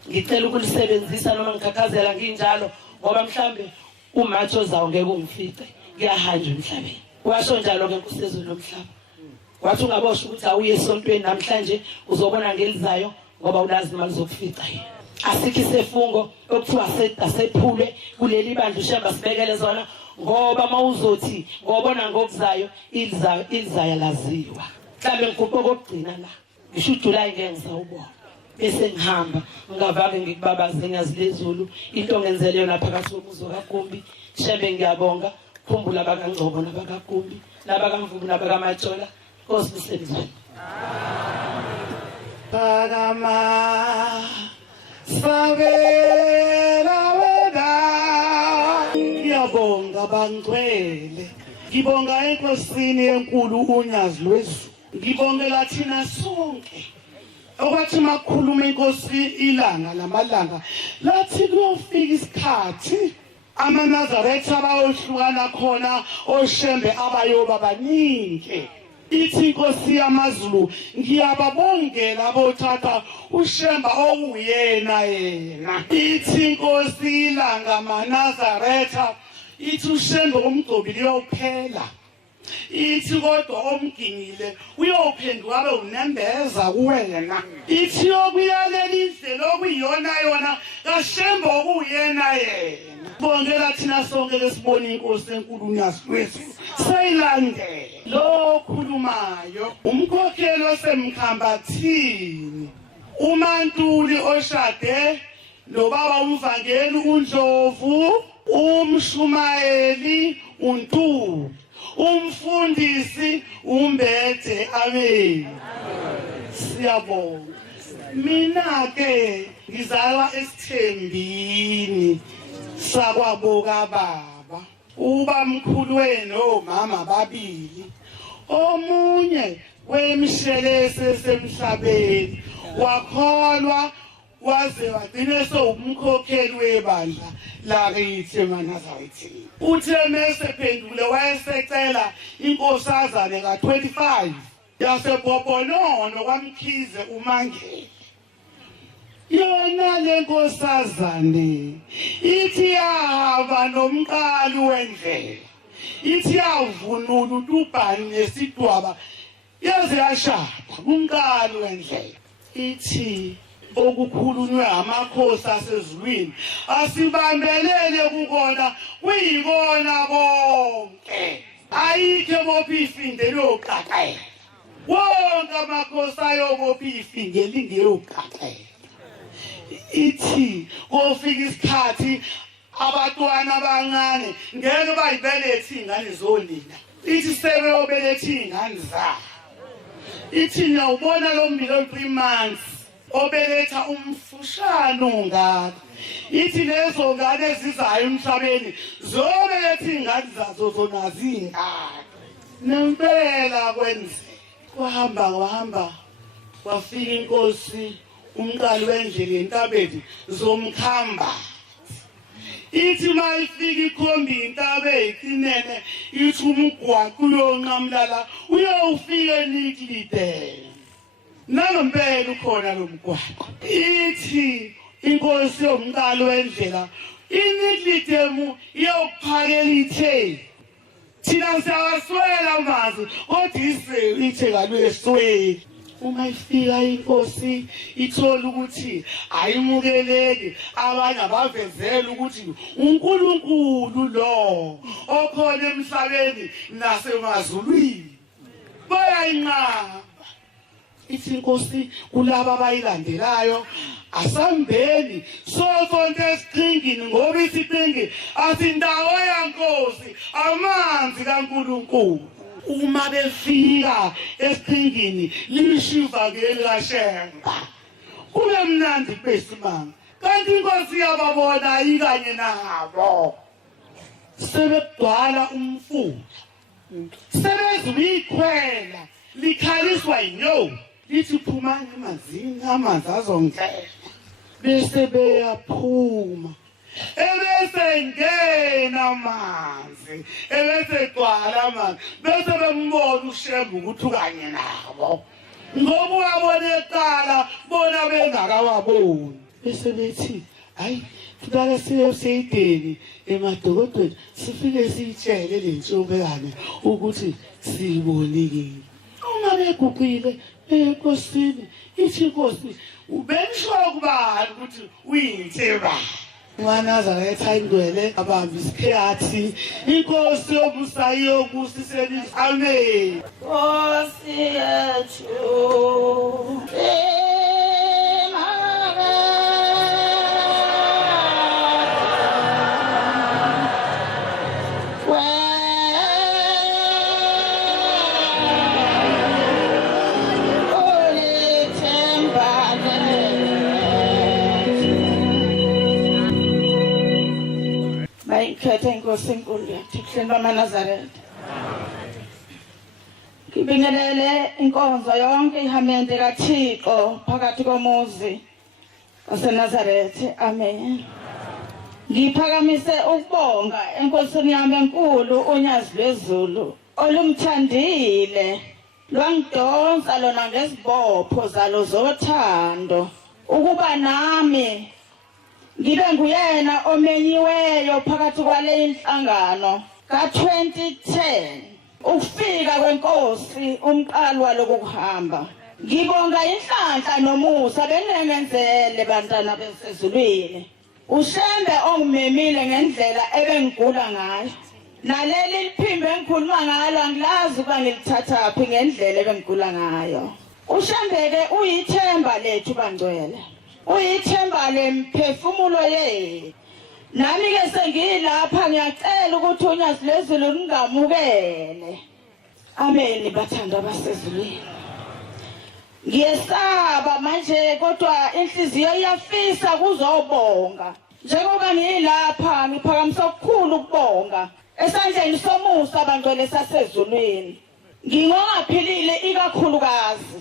ngicela ukulisebenzisa noma ngikhakhazela nginjalo ngoba mhlambe umatho zawo ngeke ungifice ngiyahanja emhlabeni washo njalo ke kusezweni lomhlaba wathi ungabosha ukuthi awuye esontweni namhlanje uzobona ngelizayo ngoba ulazi imali zokufica yena asikho isefungo okuthiwa sephule kuleli bandla uShembe sibekele zona ngoba mawuzothi ngobona ngokuzayo ilizaya laziwa mhlambe ngikupho kokugcina la ngisho uJuly ngeke ngisawubona bese ngihamba ngingavake ngikubabaze ngiyazilezulu into ngenzele yona phakathi komuzo kaGumbi Shembe ngiyabonga khumbula abakaNgcobo nabakaGumbi nabakamvubu nabakamatshola Nkosi bisebenzweni Pagama Sabela wena ngiyabonga bangcwele ngibonga enkosini enkulu unyazi lwezulu ngibongela thina sonke okwathi makhuluma inkosi ilanga lamalanga lathi kuyofika isikhathi amaNazaretha bayohlukana khona oShembe abayoba baningi ithi inkosi yamaZulu ngiyababongela bothatha uShembe okuyena yena ithi inkosi ilanga maNazaretha ithi uShembe umgcobi liyophela ithi kodwa omgingile uyophenduka abe unembeza kuwena ithi yokuyalela indlela okuyiyona yona kaShembe okuyena yena bongela thina sonke lesibona inkosi enkulu unyazi lwezulu sayilandela lo khulumayo umkhokheli osemkhambathini uMantuli oshade nobaba umvangeli uNdlovu umshumayeli uNtuli umfundisi umbethe amen siyabonga mina ke ngizalwa esithembini sakwaboka baba ubamkhulu wenu omama babili omunye wemshelese semhlabeni wakholwa waze wagcine sowumkhokheli webandla lakithi eNazaretha uthe mesephendule wayesecela inkosazane ka25 yasebhobhonono kwaMkhize uMangele. Yona le nkosazane ithi yahamba nomqali wendlela, ithi yavunula uTubhani nesidwaba yaze yashada umqali wendlela. Ithi okukhulunywe amakhosi asezulwini asibambelele kukona kuyikona bonke, ayikho bophifinde loqaqela. Wonke amakhosi ayobophifinge lingeyoqaqela. Ithi kofika isikhathi abantwana abancane ngeke bayibelethe ingane zonina, ithi sebeyobeletha ingane zabo. Ithi nyawubona lo mbilo 3 months obeletha umfushane ungaka. Ithi lezo ngane ezizayo emhlabeni zobeletha ingane zazo zona zingaka. Nempela kwenze kwahamba kwafika inkosi umqali wendlela entabeni zomkhamba. Ithi mayifika ikhombi intaba eyiqinene, ithi umgwaqo uyonqamlala uyofika eNiklide. Nangempela ukhona lo mgwaqo. Ithi inkosi yomqali wendlela iNiklide iyokuphakela ithe. Thina siyawaswela amazwi kodwa ithe kalwesweli. Uma ifika inkosi ithola ukuthi ayimukeleki, abanye abavezela ukuthi uNkulunkulu lo okhona emhlabeni nasemazulwini bayayinqaba. Ithi inkosi kulabo abayilandelayo asambeni sonke esiqingini, ngoba isiqingi asindawo yankosi, amanzi kaNkulunkulu. Uma befika esiqingini lishiva ngelashemba kube mnandi besimanga, kanti inkosi yababona ayikanye nabo. Sebegcwala umfula, sebeziyikhwela likhaliswa inyoka, lithi phumani emanzini amanzi azongena. Bese beyaphuma ebese ngena amanzi, ebese gcwala amanzi, bese bembona uShembe ukuthi ukanye nabo, ngoba wabona eqala bona bengakawaboni. Bese bethi hayi kudala siyoseyideni emadokodweni sifike siyitshele le ntshobekane ukuthi siyibonile. Uma beguqile enkosini, ithi inkosi ubenisho kubani ukuthi uyintheba. eNazaretha indwele abamba isikhathi, inkosi yobusayo yokusiseni. Amen. Nkosi yethu Khetha inkosi enkulu yathi eBuhleni bamaNazaretha. Ngibingelele inkonzo yonke ihamente kaThixo phakathi komuzi waseNazaretha. Amen. Ngiphakamise ukubonga enkosini yami enkulu unyazi lwezulu olumthandile, lwangidonsa lona ngezibopho zalo zothando ukuba nami ngibe nguyena omenyiweyo phakathi kwale inhlangano ka-2010 ukufika kwenkosi umqali waloku kuhamba. Ngibonga inhlanhla nomusa benengenzele bantwana besezulwini. uShembe ongimemile ngendlela ebengigula ngayo, naleli liphimbo engikhuluma ngalo angilazi ukuba ngilithathaphi ngendlela ebengigula ngayo. uShembe-ke uyithemba lethu bangcwele, uyithemba lemphefumulo yethu. Nami-ke sengilapha ngiyacela ukuthi unyazi lwezulu lingamukele. Amen. Bathandwa basezulwini, ngiyesaba manje kodwa inhliziyo iyafisa kuzobonga. Njengoba ngilapha ngiphakamisa okukhulu ukubonga esandleni somusa bangcwele sasezulwini. Ngingongaphilile ikakhulukazi,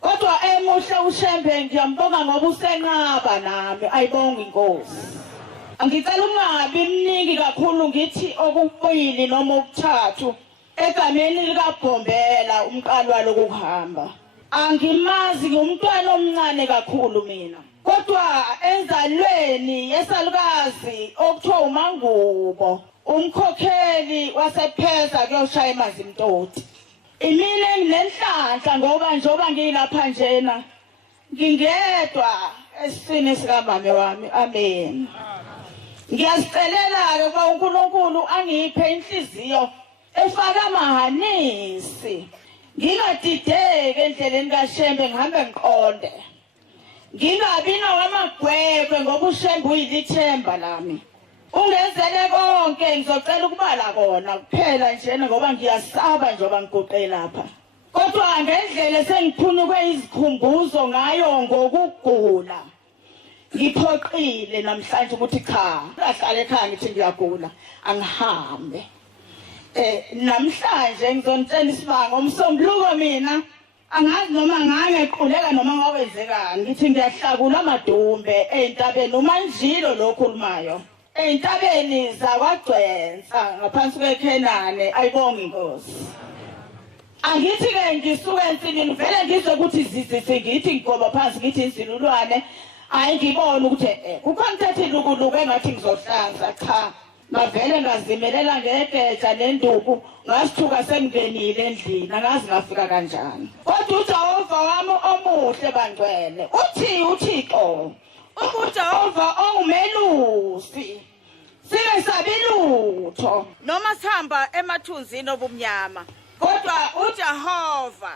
kodwa emuhle uShembe ngiyambonga ngoba usenqaba nami. Ayibonga inkosi. Angicela ungabi mningi kakhulu ngithi okubili noma okuthathu, egameni likaBhombela umqalwa lokuhamba. Angimazi ngumntwana omncane kakhulu mina. Kodwa enzalweni yesalukazi okuthiwa uMangubo, umkhokheli wasePheza kuyoshaya emazimtoti. Imina nginenhlanhla ngoba njoba ngilapha njena ngingedwa esiswini sikamame wami. Amen. Ngiyasicelela-ke ukuba uNkulunkulu angiphe inhliziyo efaka amahanisi, ngingadideki endleleni kaShembe, ngihambe ngiqonde, ngingabi nawamagwegwe ngoba uShembe uyilithemba lami. Ungenzele konke ngizocela ukubala kona kuphela njena ngoba ngiyasaba njengoba ngiguqe lapha. Kodwa ngendlela esengiphunyuke izikhumbuzo ngayo ngokugula, ngiphoqile namhlanje ukuthi cha, ahlale ekhaya ngithi ngiyagula angihambe. Namhlanje ngizonitshela isibanga umsombuluko mina angazi noma ngangeqhuleka noma ngawenzekani, ngithi ngiyahlakula amadumbe eintabeni umanjilo lo khulumayo. Eintabeni zakwaGcwensa ngaphansi kweKhenane. Ayibonge inkosi. Angithi ke ngisuke ensimini vele ngizwe ukuthi zizithi ngithi ngigoba phansi ngithi insilulwane. Hayi ngibona ukuthi kukhona ukuthi lukuluku engathi ngizohlanza cha. Mavele ngazimelela ngegeja nenduku ngasithuka sengingenile endlini angazi ngafika kanjani. Kodwa uJehova wami omuhle bangcwele uthi uThixo uJehova ongumelusi singesabi lutho noma sihamba emathunzini obumnyama, kodwa uJehova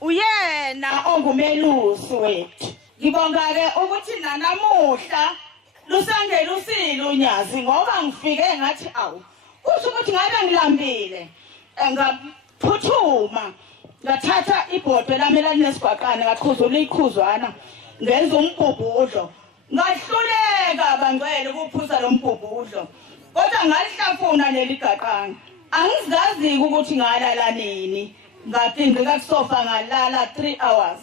uyena ongumelusi wethu. Ngibonga-ke ukuthi nanamuhla lusangelusile unyazi ngoba ngifike ngathi awu kusho ukuthi ngabe ngilambile, ngaphuthuma ngathatha ibhodwe lami elalinesigwaqane ngaqhuzula iqhuzwana ngenza umbhubhudlo. Ngahluleka bangcwele ukuphuza lo mbhubhudlo, kodwa ngalihlafuna leli gaqane. Angizazi ukuthi ngalala nini, ngaphindeka kusofa ngalala 3 hours.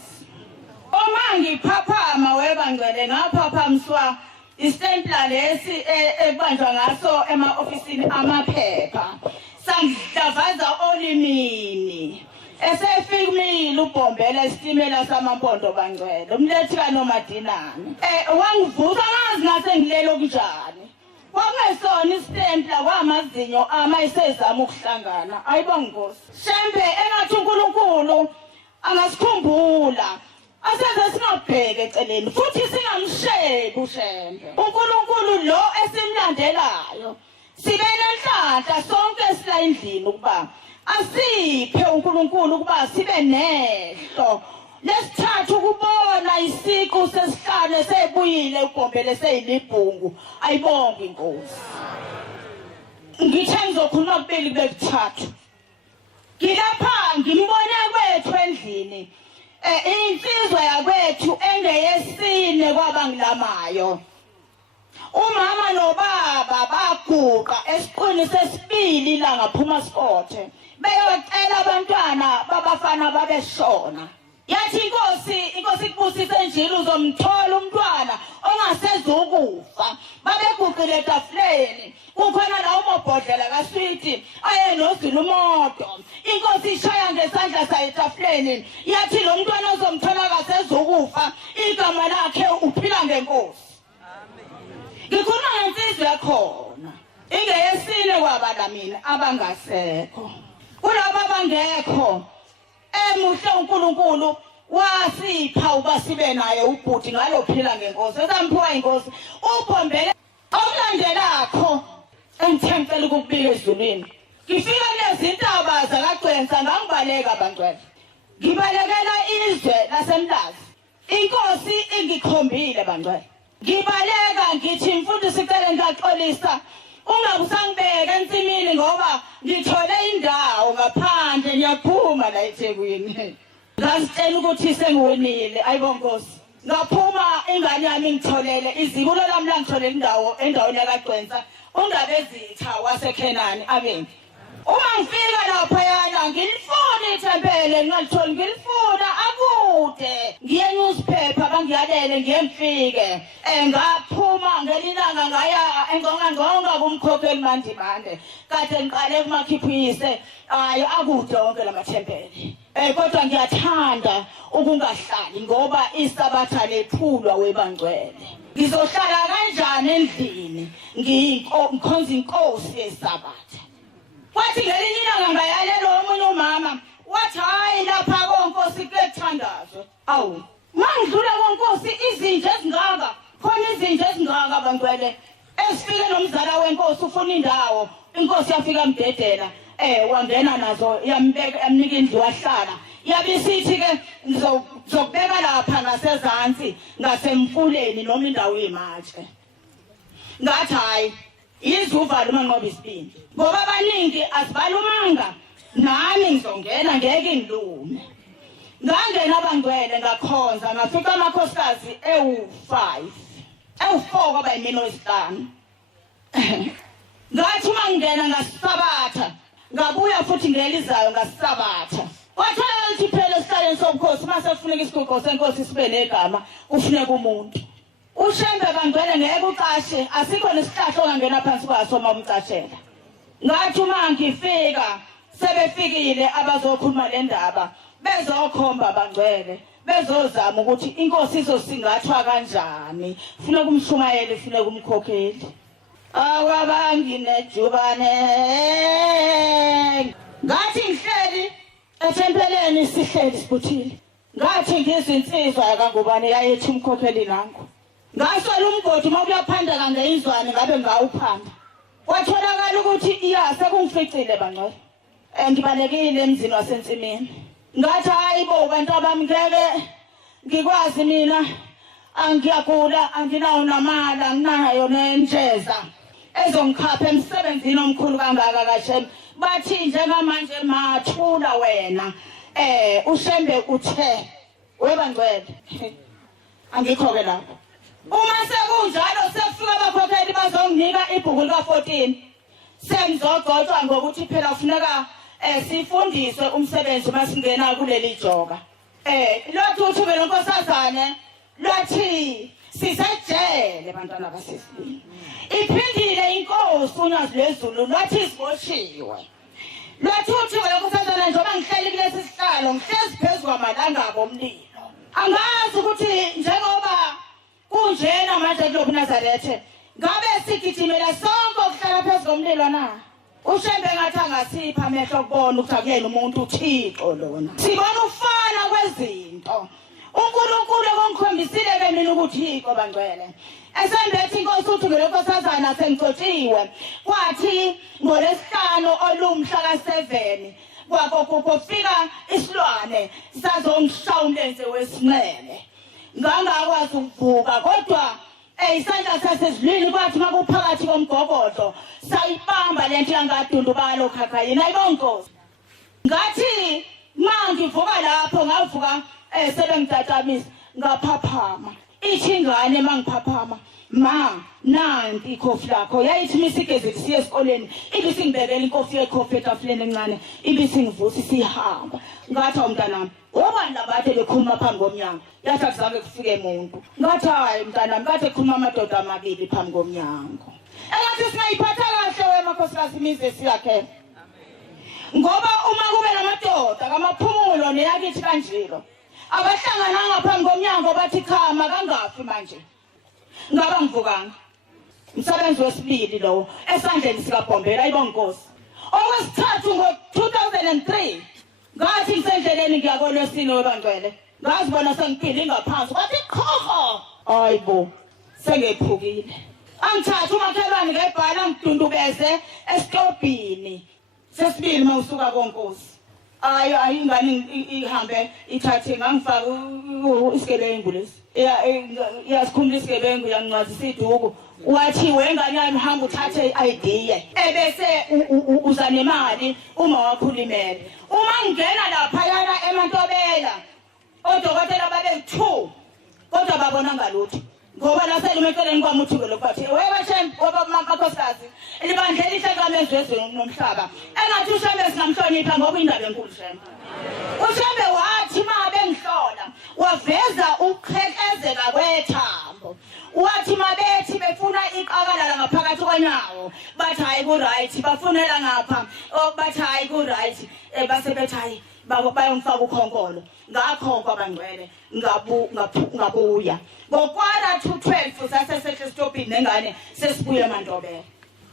Uma ngiphaphama webangcwele ngaphaphamiswa istempla lesi ebanjwa ngaso ema-ofisini amaphepha, sangidlavaza olimini. Esefika uBhombela isitimela samampondo bangcwele umlethi kaNomadinane wangivusa ngazi ngase ngilelo kunjani. Kwakungesona istempla kwamazinyo ama isezama ukuhlangana. Ayibonge Nkosi. Shembe engathi uNkulunkulu angasikhumbula aseze singabheke eceleni futhi singamsheki uShembe. uNkulunkulu lo esimlandelayo sibe nenhlanhla sonke sila endlini ukuba asiphe uNkulunkulu ukuba sibe nehlo lesithathu ukubona isiqu sesihlane sebuyile uBhombela seyilibhungu. Ayibonge inkosi. Ngithe ngizokhuluma kubili bekuthathu. Ngilapha ngimbone kwethu endlini insizwa yakwethu engeyesine kwabangilamayo. Umama nobaba baguqa esiqwini sesibili la ngaphuma Spothe beyocela abantwana babafana babeshona. Yathi inkosi kubusise njalo uzomthola umntwana ongasezukufa. Babeguqile etafuleni kukhona la umabhodlela kaSweet ayenozila umoto. Inkosi ishaya ngesandla sayo etafuleni yathi lo mntwana ozomthola kasezukufa igama lakhe uphila ngenkosi. Ngikhuluma ngensizwe yakhona ingeyesine kwabala mina abangasekho. Kulabo abangekho emuhle uNkulunkulu wasipha uba sibe naye ubhuti ngalophila ngenkosi esamphiwa inkosi uBhombela. Okulandelakho engithemfela ukubika ezulwini ngifika kulezi ntaba zakaGcwensa ngangibaleka abangcwele. Ngibalekela izwe laseMlazi inkosi ingikhombile bangcwele. Ngibaleka ngithi mfundisi sicela ngiyaxolisa ungabe usangibeka ensimini ngoba ngithole indawo ngaphandle ngiyaphuma la eThekwini. Ngasitshela ukuthi sengiwinile. Ayibonge Nkosi. Ngaphuma ingane yami ngitholele izibulo lami la ngitholele indawo endaweni yakaGcwensa ungabe ezitha waseKhenani. Amen. Uma ngifika lapha yana ngilifuna ithempele ngalithola ngilifuna akude ngiye newspaper ngiyalele ngiyemfike ngaphuma ngelilanga ngaya engonga kumkhokheli manje kade ngiqale kumakhiphise hayi akude wonke lamathempeli kodwa ngiyathanda ukungahlali ngoba isabatha lephulwa webangcwele ngizohlala kanjani endlini ngikhonza inkosi yesabatha kwathi ngelinye ilanga ngayalela omunye umama wathi hayi lapha konkosi kuyethandazwe awu mangidlula konkosi izinja ezingaka khona izinja ezingaka bangcwele esifike nomzala wenkosi ufuna indawo inkosi yafika mdedela wangena nazo yambeka yamnika indlu wahlala yabisithi ke ngizokubeka lapha ngasezantsi ngasemfuleni noma indawo yimatshe ngathi hayi izuvala umanqoba isibindi ngoba abaningi asibalumanga nami ngizongena ngeke ngilume ngangena abangcwele ngakhonza ngafika amakhosikazi ewu4 kwaba yimini wesihlanu ngathi uma ngingena ngasisabatha ngabuya futhi ngelizayo ngasisabatha wathola ukuthi phela esihlaleni sobukhosi mase kufuneka isiguqo senkosi sibe negama kufuneka umuntu uShembe bangcwele ngeke uqashe asikho nesihlahla ongangena phansi kwaso uma umcashela ngathi uma ngifika sebefikile abazokhuluma le ndaba bezokhomba bangcwele bezozama ukuthi inkosi izosingathwa kanjani funeka umshumayeli funeka umkhokheli awabangi nejubane ngathi ngihleli ethempeleni sihleli sibuthile ngathi ngizinsizwa kangubane yayethi umkhokheli nangu ngasola umgodi uma kuyaphanda kangeyizwane ngabe ngawuphanda kwatholakala ukuthi iyase kungificile bangcwele ngibalekile emzini wasensimini ngathi hayi bo bantu abami ngeke ngikwazi mina angiyagula anginawo namali anginayo nenjeza ezongikhapha emsebenzini omkhulu kangaka kaShembe bathi njengamanje mathula wena uShembe uthe webangcwele angikho ke lapho uma sekunjalo sekufika abakhokheli bazonginika ibhuku lika14 sengizogcotshwa ngokuthi phela kufuneka sifundiswe umsebenzi masingena kuleli joka lothi uthube lonkosazane lothi sisejele bantwana basesibili iphindile inkosi unyazi lwezulu lothi siboshiwe lothi uthube lonkosazane njengoba ngihleli kulesi sihlalo ngihlezi phezulu kwamalanga bomlilo angazi ukuthi njengoba kunjena manje kulokhu eNazaretha ngabe sigijimela sonke ukuhlala phezulu komlilo na uShembe ngathi angasipha amehlo kubona ukuthi akuyena umuntu uThixo lona sibona ufana kwezinto uNkulunkulu kongikhombisile ke mina ukuThixo bangcwele esembethi inkosi uthi ngelonkosazana sengixotshiwe kwathi ngolesihlanu olumhla ka7 kufika isilwane sazongishaya umlenze wesinxele ngangakwazi ukuvuka kodwa isandla sasezulwini kwathi makuphakathi komgogodlo sayibamba lento yangadundubalo khakhayini ayibonkosi ngathi mangivuka lapho ngavuka sebengitatamisa ngaphaphama ithi ingane mangiphaphama ma nanti ikhofi lakho yayithi misigeze siye esikoleni ibisingibekela ikhofi etafuleni encane ibisingivusa sihamba ngathi umntanami obani labathe bekhuluma phambi komnyango yathi akuzange kufike umuntu ngathi hayi mntanami kade khuluma amadoda amabili phambi komnyango engathi singayiphatha kahle wemakhosikazi imize siyakhe ngoba uma kube namadoda kamaphumulo neyakithi kanjilo abahlangana ngaphambi komnyango bathi khama kangafi manje ngaba ngivukanga umsebenzi wesibili lo esandleni sikaBhombela ayibonkosi okwesithathu ngo2003 ngathi ngisendleleni ngiyakolwesini webangcwele ngazibona sengiphila ingaphansi kwathi khoho ayibo sengephukile angithatha umakhelwane ngebhala ngidundubeze esitobhini sesibili mawusuka konkosi ayingani ihambe ithathe ngangifaka isigebengu lesi yasikhumula isigebengu yangincwazisa iduku wathi wengane yami hamba uthathe i-ID ebese uza nemali uma wakhulimele uma ngena lapha yana eMantobela odokotela babe2 kodwa babona ngalutho ngoba laselumeceleni kwamuthi ke lokho bathi webashembe ngoba makhosikazi libandlela ihlekamezwe nomhlaba engathi uShembe sinamhlonipha ngoba indaba enkulu Shembe uShembe wathi mabe ngihlola waveza uqhekezela wethambo wathi mabethi befuna iqakala la ngaphakathi konyawo bathi hayi ku right bafunela ngapha bathi hayi ku right base bethi hayi bayongifaka ukhonkolo ngakhonkwa abangcwele ngabuya ngokwara 2:12 sasesehle stopini nengane sesibuye eMantobela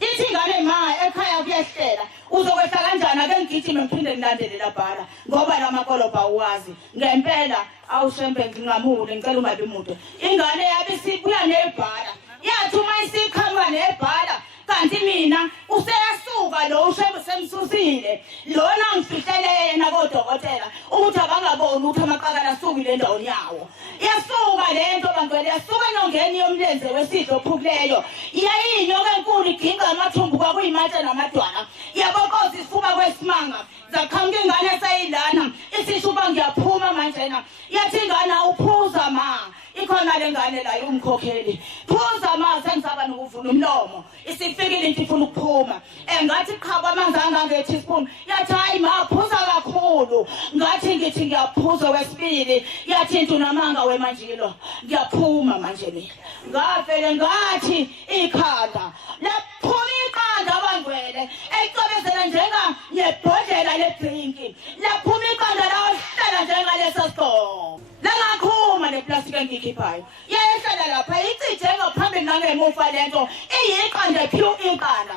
ithi ingane ma ekhaya kuyehlela uzokwehla kanjani ake ngigijime ngiphinde ngilandele labhala ngoba lamakoloba uwazi ngempela awushembe ngingamule ngicela ungabi umuntu ingane yabe sibuya nebhala yathi uma isiqhamuka nebhala kanti mina useyasuka lo ushembe semsusile lona ngifihlele yena kodokotela ukuthi abangaboni ukuthi amaqakala asukile endaweni yawo yasuka lento bangcwele yasuka enyongeni yomlenze wesidlo ophukileyo iyayinyoka enkulu iginga amathumbu kwakuyimatshe namadwala yabokoza isifuba kwesimanga zakhange ingane esayilana isishuba ngiyaphuma manjena yathi ingane uphuza ma ikhona lengane la umkhokheli phuza ma sengisaba nokuvula umlomo isifikile into ifuna ukuphuma ngathi qha kwamanzi angange teaspoon yathi hayi ma phuza kakhulu ngathi ngithi ngiyaphuza wesibili yathi into namanga wemanjilo ngiyaphuma manje mina ngavele ngathi ikhanda laphuma iqanda abangcwele ecobezela njenga nebhodlela ledrinki laphuma iqanda lawo hlala njengalesa score langakhuma leplastic engikhiphayo yayehlala lapha icije ngaphambili nangemuva lento iyiqanda pure iqanda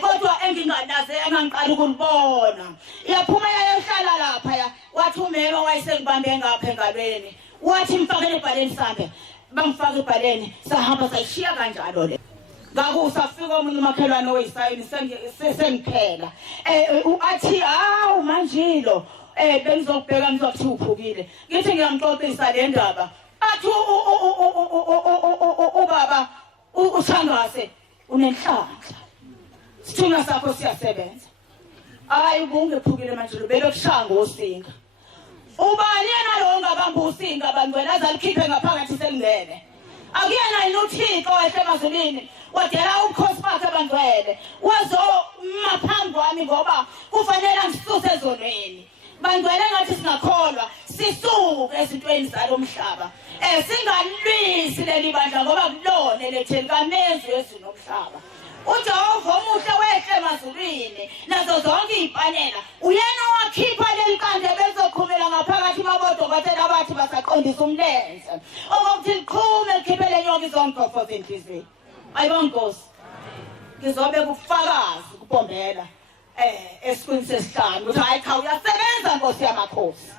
kodwa enginganaze engangiqala ukulibona yaphuma yayehlala lapha wathi umema wayesengibambe ngapha engalweni wathi mfakele ibhaleni sambe bangifaka ibhaleni sahamba sayishiya kanjalo le ngakusafika omunye umakhelwane oyisayini sengiphela athi hawu manjilo bengizokubheka ngizokuthi uphukile ngithi ngiyamxoxisa le ndaba athi ubaba uShangase unenhlanhla sithuna sakho siyasebenza hayi ubungephukile manje belokushanga osinga ubani yena lo ongabamba usinga abangcwele azalikhiphe ngaphakathi selingene akuyena yini uThixo wasemazulwini wadela ubukhosi bakhe abangcwele wazomaphambi kwami ngoba kufanele ngisuse ezonweni bangcwele ngathi singakholwa sisuke ezintweni zalomhlaba singalwisi leli bandla ngoba kulone letheni kamezwe ezweni nomhlaba uJehova omuhle wehle emazulwini nazo zonke izipanela uyena wakhipha leliqande bezoqhumela ngaphakathi mabodokotela abathi basaqondisa umlenze okuthi liqhume likhiphele nyonke izongqofo zenhliziyo ayibongosi ngizobe kufakazi kubombela esikhundleni sesihlanu ukuthi hayi cha uyasebenza Nkosi yamakhosi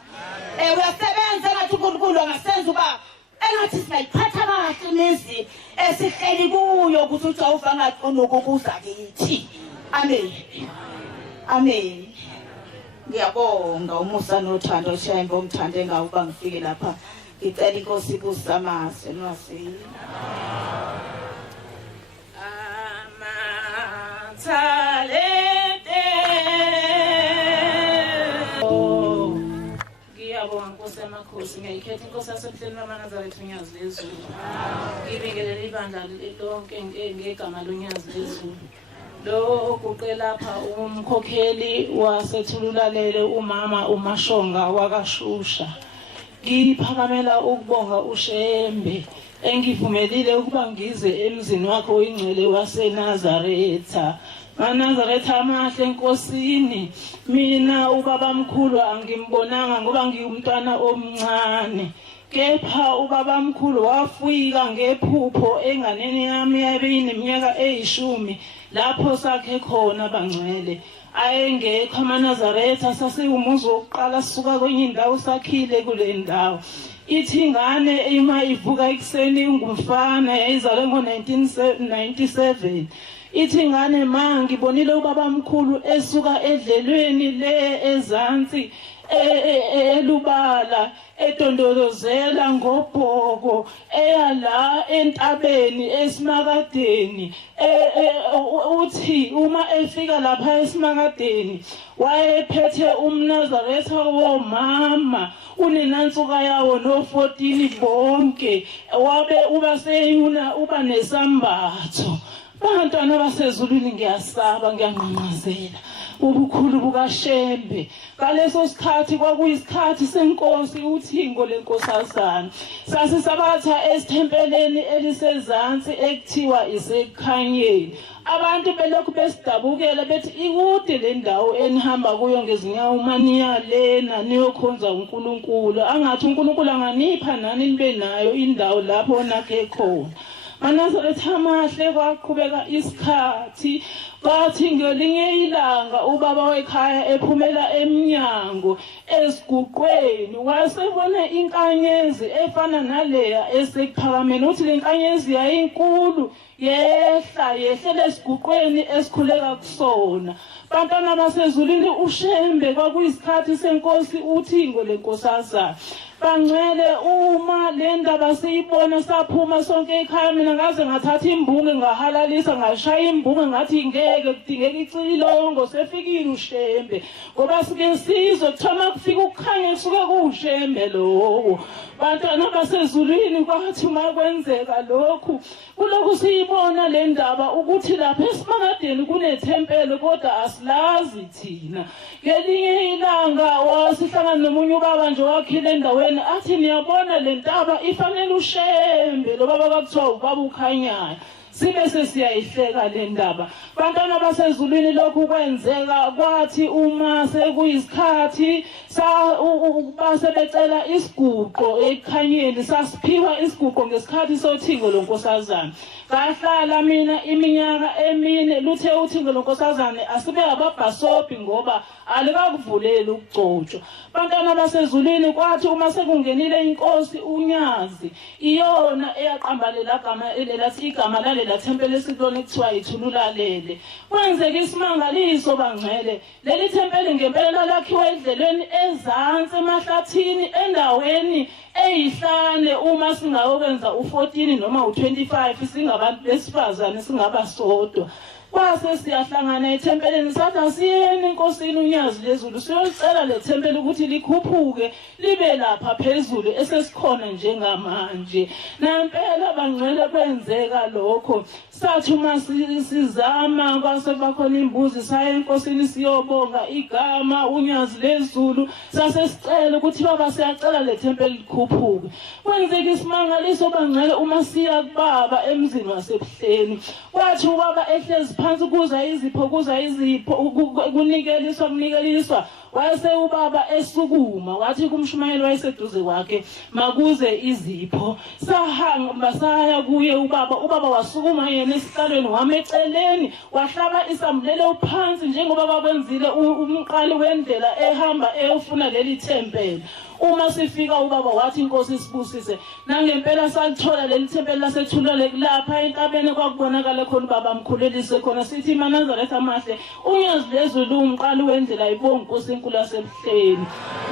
uyasebenza ngathi uNkulunkulu angasenza uba engathi sinayiphatha kahle imizi esihleli kuyo ukuthi uJehova angaqona ukukuza kithi amen amen ngiyabonga umusa nothando Shembe omthande ngawo uba ngifike lapha ngicela inkosi kusamase nwasini amathalente ngiyabonga Nkosi yamakhosi ngiyikhetha inkosi yasemhleni wamaNazaretha unyazi lezulu ngibingelele ibandla lonke ngegama lonyazi lezulu lo guqe lapha umkhokheli wasethululalele umama uMashonga wakashusha ngiphakamela ukubonga uShembe engivumelile ukuba ngize emzini wakho oyingcwele waseNazaretha maNazaretha amahle Nkosini mina ubaba mkhulu angimbonanga ngoba ngiyumntwana omncane kepha ubaba mkhulu wafika ngephupho enganeni yami yabineminyaka 10 lapho sakhe khona bangcwele ayengekho amaNazaretha sasiwumuzi wokuqala sisuka kwenye indawo sakhile kule ndawo ithi ingane ima ivuka ekuseni ngumfana yayizalwe ngo1997 ithi ingane ma ngibonile ubaba mkhulu esuka edlelweni le ezansi elubala edondolozela ngobhoko eyala entabeni esimakadeni uthi uma efika lapha esimakadeni wayephethe umNazaretha womama unenansuka yawo no14 bonke wabe uba seyuna uba nesambatho bantwana basezulwini ngiyasaba ngiyanqanqazela ubukhulu bukaShembe. Ngaleso sikhathi kwakuyisikhathi senkosi uThingo lenkosazana. Sasisabatha esithempeleni elisezansi ekuthiwa iseKhanyeni. Abantu belokhu besidabukela bethi ikude le ndawo enihamba kuyo ngezinyawo maniya lena niyokhonza uNkulunkulu. Angathi uNkulunkulu anganipha nani nibe nayo indawo lapho nakhe khona. eNazaretha amahle kwaqhubeka isikhathi. Bathi ngelinye ilanga ubaba wekhaya ephumela eminyango esiguqweni wasebona inkanyezi efana naleya esekuphakameni. Uthi le nkanyezi yayinkulu yehlele esiguqweni esikhuleka kusona. Bantwana basezulwini uShembe kwakuyisikhathi senkosi uThingo lenkosazana. Bangcwele uma le ndaba siyibona saphuma sonke ekhaya, mina ngaze ngathatha imbunge ngahalalisa ngashaya imbunge ngathi ngeke kudingeka icilongo sefikile uShembe ngoba sike sizwe kuthoma kufika ukukhanya kusuke kuShembe lowo. Bantwana basezulwini kwathi makwenzeka lokhu kulokhu siyibona le ndaba ukuthi lapha esimangadeni kunethempelo kodwa asilazi thina. Ngelinye ilanga wasihlangana nomunye ubaba nje wakhile endaweni athi niyabona le ntaba ifanele uShembe lo baba kwakuthiwa ubaba ukhanyayo. Sibe sesiyayihleka le ndaba. Bantwana basezulwini lokhu kwenzeka kwathi uma sekuyisikhathi basebecela isiguqo eKhanyeni. Sasiphiwa isiguqo ngesikhathi soThingo lenkosazana. Ngahlala mina iminyaka emine luthe uThingo lenkosazana asibe ababhasopi ngoba alikakuvuleli ukugcotshwa. Bantwana basezulwini kwathi uma sekungenile inkosi uNyazi iyona eyaqambalela igama elelathi igama lalela thempeli esihlone kuthiwa ithululalele. Kwenzeka isimangaliso bangcwele. Leli thempeli ngempela lakhiwe edlelweni ezansi emahlathini endaweni eyihlane. Uma singayokwenza u14 noma u25 singabantu besifazane singabasodwa. Kwase siyahlangana ethempeleni sathi asiyeni inkosini uNyazi lezulu siyocela le thempeli ukuthi likhuphuke libe lapha phezulu esesikhona njengamanje. Nampela bangcwele kwenzeka lokho. Sathi uma sizama kwase bakhona imbuzi saya enkosini siyobonga igama uNyazi lezulu sase sicela ukuthi baba siyacela le thempeli likhuphuke. Kwenzeka isimangaliso bangcwele uma siya kubaba emzini waseBuhleni. Kwathi ubaba ehlezi phansi kuza izipho kunikeliswa wase ubaba esukuma wathi kumshumayeli wayeseduze kwakhe makuze izipho. Sahamba saya kuye ubaba wasukuma yena esihlalweni wameceleni wahlaba isambulelo phansi njengoba bakwenzile umqali wendlela ehamba eyofuna leli thempeli. Uma sifika ubaba wathi inkosi sibusise nangempela salithola leli thempeli lasethulale lapha entabeni kwakubonakala khona ubaba mkhulelise khona sithi eNazaretha amahle uNyazi lezulu umqali wendlela ibonga inkosi enkulu yaseBuhleni.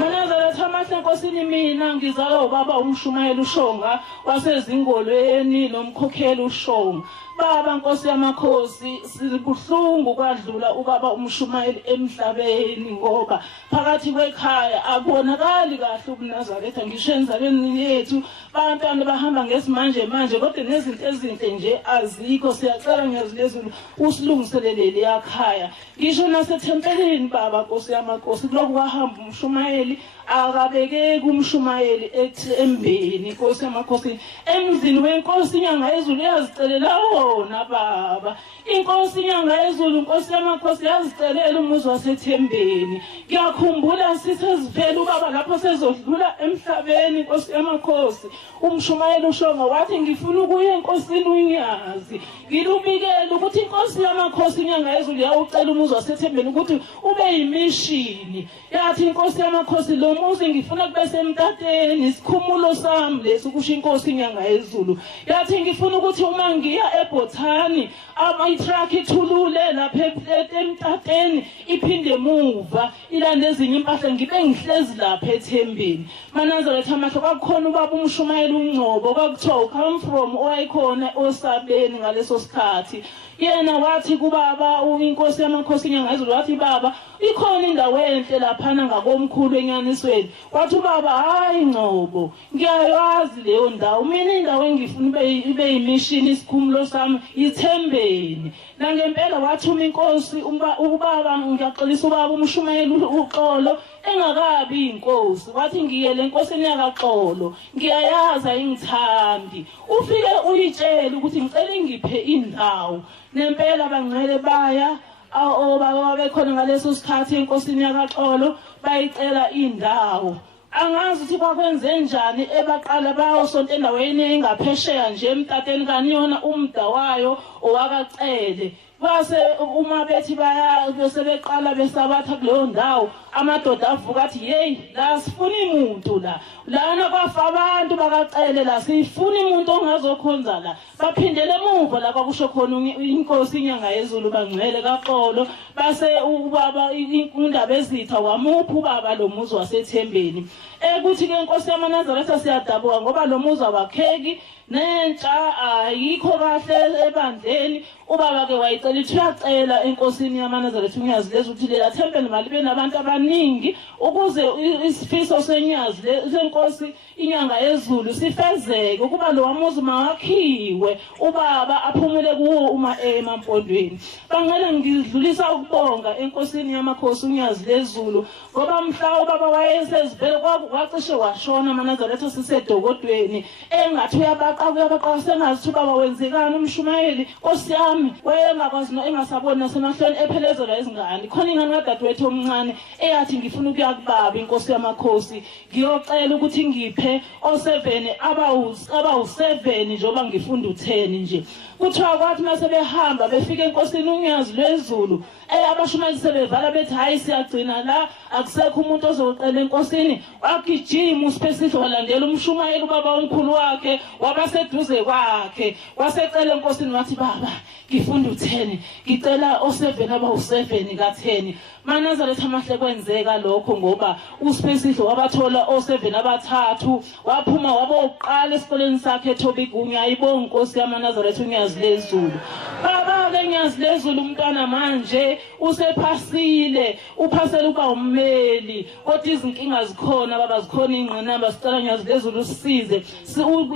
eNazaretha amahle enkosini mina ngizalwa ubaba umshumayeli uShonga wasezingolweni nomkhokheli uShonga. Baba Nkosi yamakhosi sibuhlungu kwadlula ubaba umshumayeli emhlabeni ngoba phakathi kwekhaya akubonakali kahle ubuNazaretha ngisho enzalweni yethu. Bantwana bahamba ngesimanje manje kodwa nezinto ezinhle nje azikho. Siyacela Nyazi lezulu usilungiselele leyakhaya ngisho nasethempelini baba Nkosi yamakhosi lokhu kwahamba umshumayeli akabeke kumshumayeli ethembeni Nkosi yamakhosi emzini wenkosi inyanga yezulu yazicelela wona baba. Inkosi inyanga yezulu Nkosi yamakhosi yazicelela umuzi wasethembeni. Ngiyakhumbula sisezivela ubaba lapho sezodlula emhlabeni Nkosi yamakhosi umshumayeli uShonga wathi ngifuna ukuya enkosini uNyazi ngilubikele ukuthi inkosi yamakhosi inyanga yezulu yawucela umuzi wasethembeni ukuthi ube yimishini. Yathi inkosi yamakhosi lo muzi ngifuna kube semtateni isikhumulo sami lesi kusho inkosi inyanga yezulu. Yathi ngifuna ukuthi uma ngiya eBothani ama-truck ithulule lapha emtateni iphinde emuva ilande ezinye impahla ngibe ngihlezi lapha ethembeni. eNazaretha amahle kwakukhona ubaba umshumayeli uNgcobo kwakuthiwa come from owayekhona osabeni ngaleso sikhathi. Yena wathi kubaba inkosi yamakhosi inyanga yezulu wathi baba ikhona indawo enhle laphana ngakomkhulu enyanisweni emsebenzisweni wathi ubaba hayi Ngcobo ngiyayazi leyo ndawo mina indawo engifuna ibe yimishini isikhumulo sami ithembeni nangempela wathuma inkosi ubaba ngiyaxolisa ubaba umshumayeli uxolo engakabi inkosi wathi ngiyele enkosini yakaxolo ngiyayazi ayingithandi ufike uyitshela ukuthi ngicela ngiphe indawo nempela bangcele baya obaba bekhona ngaleso sikhathi enkosini yakaxolo bayicela indawo angazi ukuthi kwakwenze njani ebaqala bayosonto endaweni engaphesheya nje emtateni kaniyona umda wayo owakacele base uma bethi baya bese beqala besabatha kuleyo ndawo amadoda avuka athi hey la sifuna umuntu lana kwafa abantu bakacele la sifuna umuntu ongazokhonza la baphindele emuva la kwakusho khona inkosi inyanga yezulu bangcwele kaxolo base ubaba indaba ezitha wamupha ubaba lo muzi wasethembeni ekuthi ke inkosi yamaNazaretha siyadabuka ngoba lo muzi awakheki nentsha ayikho kahle ebandleni ubaba ke wayicela ithi uyacela enkosini yamaNazaretha unyazi lezi ukuthi lela thempeli malibe nabantu abaningi ukuze isifiso senyazi lenkosi inyanga yezulu sifezeke ukuba lo wamuzi mawakhiwe ubaba aphumule kuwo uma emampondweni bangcele ngidlulisa ukubonga enkosini yamakhosi unyazi lezulu ngoba mhla ubaba wayesezibhele kwacishe washona amaNazaretha sisedokodweni engathi uyabaqa sengazi ubaba wenzekani umshumayeli Nkosi yami wayengakwazi engasaboni nasemahlweni ephelezela izingane khona ingane kadadewethu omncane eyathi ngifuna ukuya kubaba inkosi yamakhosi ngiyocela ukuthi ngiphe o7 abawu7 njengoba ngifunda u10 nje kuthiwa kwathi mase behamba befika enkosini unyazi lwezulu abashumayeli sebevala bethi hayi siyagcina la akusekho umuntu ozocela enkosini wagijima uSpecific walandela umshumayeli ubaba omkhulu wakhe wabaseduze kwakhe wasecela enkosini wathi baba ngifunda u10 ngicela o7 abawu7 ka10 maNazaretha amahle kwenzeka lokho ngoba uSpecific wabathola o7 abathathu waphuma waboqala esikoleni sakhe Thobigunya ayibonga inkosi yamaNazaretha unyazi lezulu baba ke nyazi lezulu umntwana manje usephasile uphasela uba ummeli kodwa izinkinga zikhona baba zikhona ingqinamba sicela nyazi lezulu sisize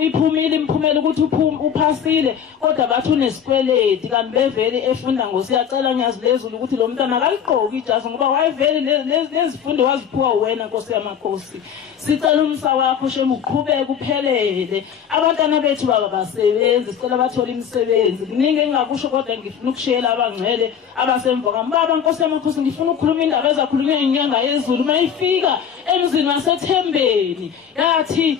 iphumile imphumela ukuthi uphasile kodwa bathi unesikweleti kanti bevele efunda ngosiyacela nyazi lezulu ukuthi lo mntwana akaliqoki ijazi ngoba wayevele lezifundo waziphiwa wena Nkosi yamakhosi sicela umsa wakho Shembe uqhubeke uphelele abantwana bethu baba basebenzi sicela bathola imisebenzi kuningi engakusho kodwa ngifuna ukushela abangcwele abasemva baba Nkosi yamakhosi ngifuna ukukhuluma indaba ezakhulunywa inyanga yezulu mayifika emzini wasethembeni yathi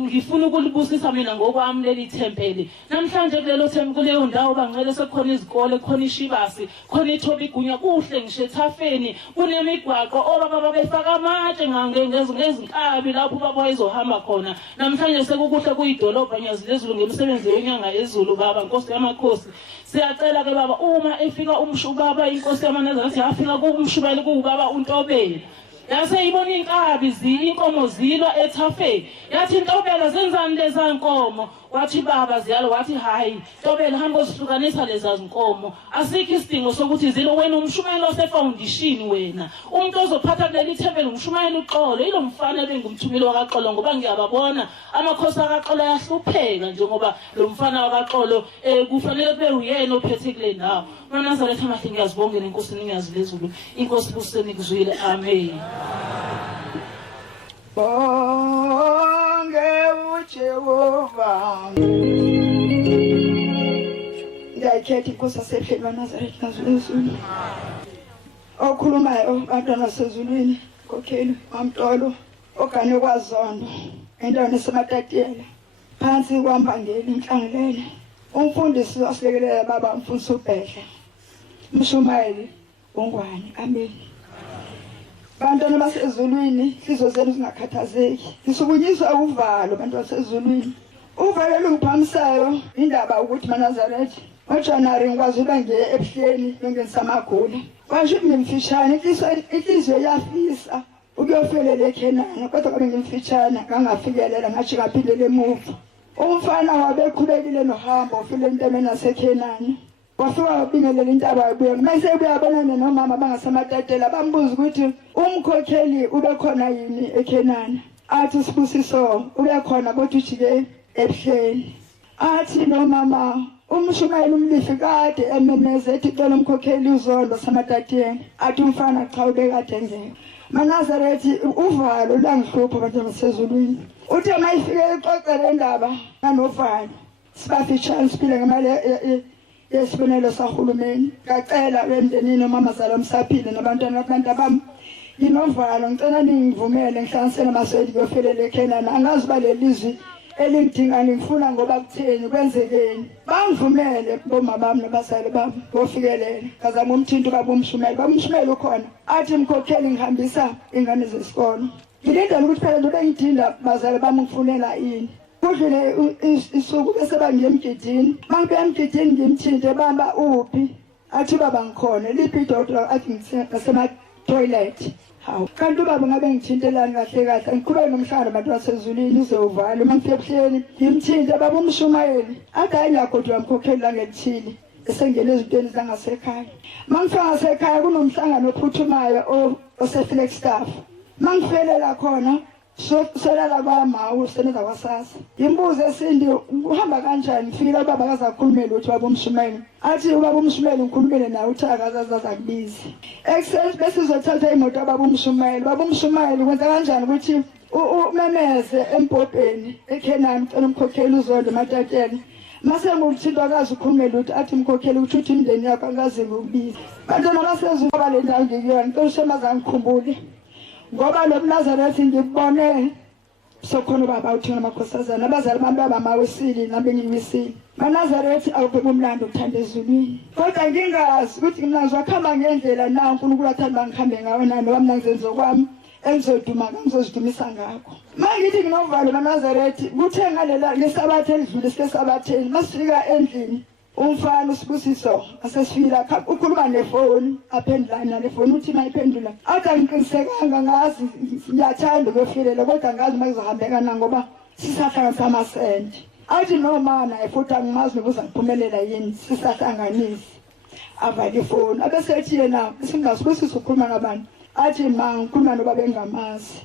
ngifuna ukulibusisa mina ngokwami leli thempeli namhlanje kulelo thempeli kuleyo ndawo bangcwele sekukhona izikole khona ishibasi khona iThobigunya kuhle ngisho ethafeni kunemigwaqo obaba babefaka amatshe ngezinkabi lapho baba wayezohamba khona namhlanje sekukuhle kuyidolobha nyazi lezulu ngemsebenzi wenyanga yezulu baba Nkosi yamakhosi siyacela ke baba uma efika umshubaba inkosi yamaNazaretha yafika kumshubayeli kuubaba uNtobela yase ibona inkabi inkomo zilwa ethafeni yathi Ntobela zenzani leza nkomo wathi baba ziyalo wathi hayi Ntobela hamba uzihlukanisa leza zinkomo asikho isidingo sokuthi zilo wena umshumayeli osefoundation wena umuntu ozophatha kuleli thempeli umshumayeli uxolo ilo mfana bengumthumeli wakaxolo ngoba ngiyababona amakhosi akaxolo ayahlupheka njengoba lo mfana wakaxolo kufanele kube uyena ophethe kule ndawo maNazaretha amahle ngiyazibongela inkosini ngiyazi lezulu inkosi buseni kuzwile amen bonge uJehova ngiyakhetha inkosi yasepheli waNazaretha ngazulu okhulumayo abantwana basezulwini abakhokheli wamtolo ogane kwaZondo endaweni esematatiyela phansi kwambangeli inhlangelele umfundisi wasilekelela baba umfundisi uBhedla umshumayeli ongwane amen bantwana basezulwini hliziyo zenu zingakhathazeki ngisukunyiswa uvalo abantu basezulwini uvalo lungiphamisayo indaba ukuthi maNazaretha ngoJanuwari ngikwazi ukuba ngiye eBuhleni ngengisamagula kwasho ngimfishane inhliziyo yafisa ukuyofelela eKhenani kodwa kwabe ngimfishane ngangafikelela ngathi ngaphindele emuva umfana wabekhulekile nohambo ufile entabeni yaseKhenani wafika wabingelela intaba yabuya mase uyabonana nomama bangasematatela bambuza ukuthi umkhokheli ube khona yini eKenana athi Sibusiso ube khona kodwa ujike eBuhleni athi nomama umshumayeli umlifi kade ememeze ethi cela umkhokheli uzondo sematateni athi umfana cha ube kade ngeke eNazaretha uvalo langihlupha abantu basezulwini uthi mayifike ixoxele indaba nanovalo sibafitshane siphile ngemali yesibonelo sahulumeni ngacela wemndenini umama zalo msaphile nabantwana bami inovalo ngicela ningivumele ngihlanganisele amaswedi kuyofelele eKenana angazi balelizwi elingidinga ngifuna ngoba kutheni kwenzekeni bangivumele bomama bami nabazali bami bofikelele ngazama umthinto babumshumele ukhona athi mkhokheli ngihambisa ingane zesikolo ngilindele ukuthi phela nje bengidinda bazali bami ngifunela ini kudlule isuku bese bangiyemgidini mangibe emgidini ngimthinte bamba uphi athi baba ngikhona liphi doctor athi ngisema toilet hawu kanti baba ngabe ngithintelani kahle kahle ngikhuleke nomhlanga abantu basezulwini izovalo mangifike eBuhleni ngimthinte baba umshumayeli akanye kodwa mkhokheli la ngelithili esengene ezintweni zangasekhaya mangifika ngasekhaya kunomhlangano ophuthumayo oseflex-staff mangifelela khona solala kwamawu sebenza kwasasa imbuzo esindi uhamba kanjani ngifika baba akazakhulumela uthi baba umshumayeli athi ubaba umshumayeli ngikhulumele nawe uthi akazaza kubiza excess bese uzothatha imoto baba umshumayeli kwenza kanjani ukuthi umemeze empopeni eKenana ucela umkhokheli uzondo ematateni mase ngumthinto akazi ukhulumela uthi athi mkhokheli uthi imndeni yakho angazi ukubiza bantwana basezulu le ndawo ngikuyona ngicela ushemaza ngikhumbule ngoba lo eNazaretha ngibone sokhona baba uthina amakhosazana abazali bami babamawesili nabe ngiwisili eNazaretha awubheka umlando uthanda ezulwini kodwa ngingazi ukuthi mina ngizokhamba ngendlela na uNkulunkulu athanda ngihambe ngayo nami ngoba mina ngizenzo kwami engizoduma ngizozidumisa ngakho mangithi nginovalo eNazaretha kuthe ngalela lesabathe elidlule sesabatheni masifika endlini umfana uSibusiso asesifika ukhuluma nefoni aphendulana nefoni uthi mayiphendula athi ngiqinisekanga ngazi ngiyathanda ukuyofilela kodwa ngazi makuzohambeka na ngoba sisahlanganisa amasenti athi noma naye futhi angimazi nokuza ngiphumelela yini sisahlanganisa avale ifoni abesethi yena singaSibusiso ukhuluma nabantu athi ma ngikhuluma nobaba engamazi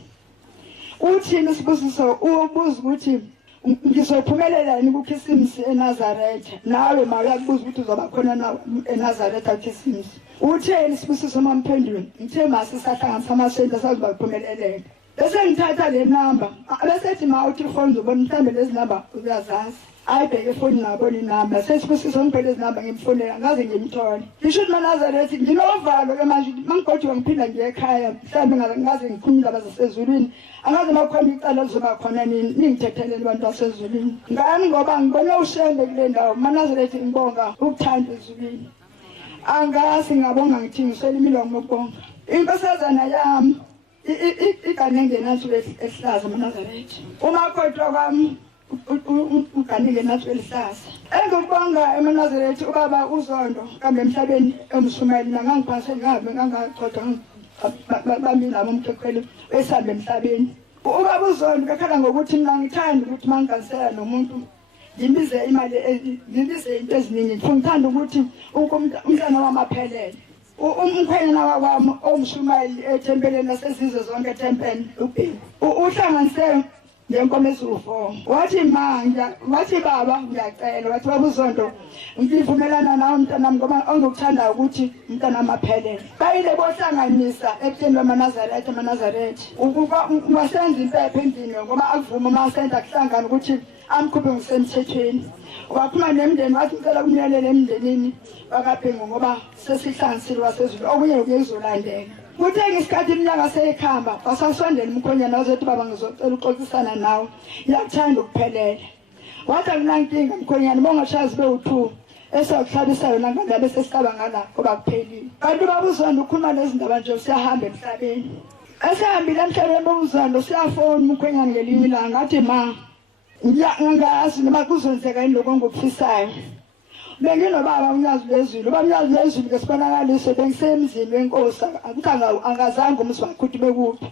uthini uSibusiso ubuza ukuthi ngizophumelela yini kuKhisimusi eNazaretha nawe makuyakubuza ukuthi uzoba khona na eNazaretha kuKhisimusi utheni Sibusiso mamphendule ngithe masisahlanganisa amasenti asazoba kuphumeleleka bese ngithatha le number besethi ma uthi phone uzobona mhlambe lezi number uyazazi ayibheke phone nabona inamba sesibusiso ngibheke lezi number ngimfonela ngaze ngimthole ngisho ukuthi eNazaretha nginovalo ke manje mangigojwa ngiphinda ngiye ekhaya mhlambe ngaze ngikhuluma abasezulwini angaze makhona icala lizoba khona nini ningithethelele abantu basezulwini ngani ngoba ngibone uShembe kule ndawo eNazaretha ngibonga ukuthanda ezulwini angazi ngabonga ngithi ngisela imilongo ukubonga inkosazana yami igane ngenathi esihlaza eNazaretha uma kodwa kwami uganile nathi elihlasa engikubonga eNazaretha ubaba uzondo kambe emhlabeni emshumayeli nangangiphase ngabe ngangaqoqa bamina umkhokheli esambe emhlabeni ubaba uzondo kakhala ngokuthi mina ngithanda ukuthi mangigasela nomuntu ngimbize imali ngimbize into eziningi ngithanda ukuthi umntana wamaphelele umkhwenyana wakwami omshumayeli ethempeleni lasezizwe zonke etempeni ubheki uhlanganise ngenkomo ezufo wathi wathi baba ngiyacela wathi baba uzondo ngivumelana nawe mntanami ngoba ongokuthanda ukuthi umntana amaphelele bayile bohlanganisa ebuhleni eNazaretha wasenza impepho endlini ngoba akuvuma masenta kuhlangana ukuthi amkhuphe ngisemthethweni waphuma nemndeni wathi ngicela kumyelela emndenini wakabhengu ngoba sesihlanganisile wasezulu okunye ukuzolandela kuthe ngesikhathi iminyaka seyikhamba basasondela umkhonyana wazethi baba ngizocela uxoxisana nawe ngiyakuthanda ukuphelela wathi anginankinga mkhonyana bongashazi be-2 esakuhlabisa yona ngandaba sesicabanga la ngoba kuphelile kanti ubaba uzondo ukhuluma nezindaba nje siyahamba emhlabeni esihambile emhlabeni bobuzondo siyafona umkhonyana ngelinye ilanga athi ma ngiyangazi noma kuzenzeka yini lokho ngokufisayo benginobaba umnyazi lezulu ubamnyazi lezulu ngesibonakaliso bengisemzini wenkosi angazange umzi wakhuthi bekuphi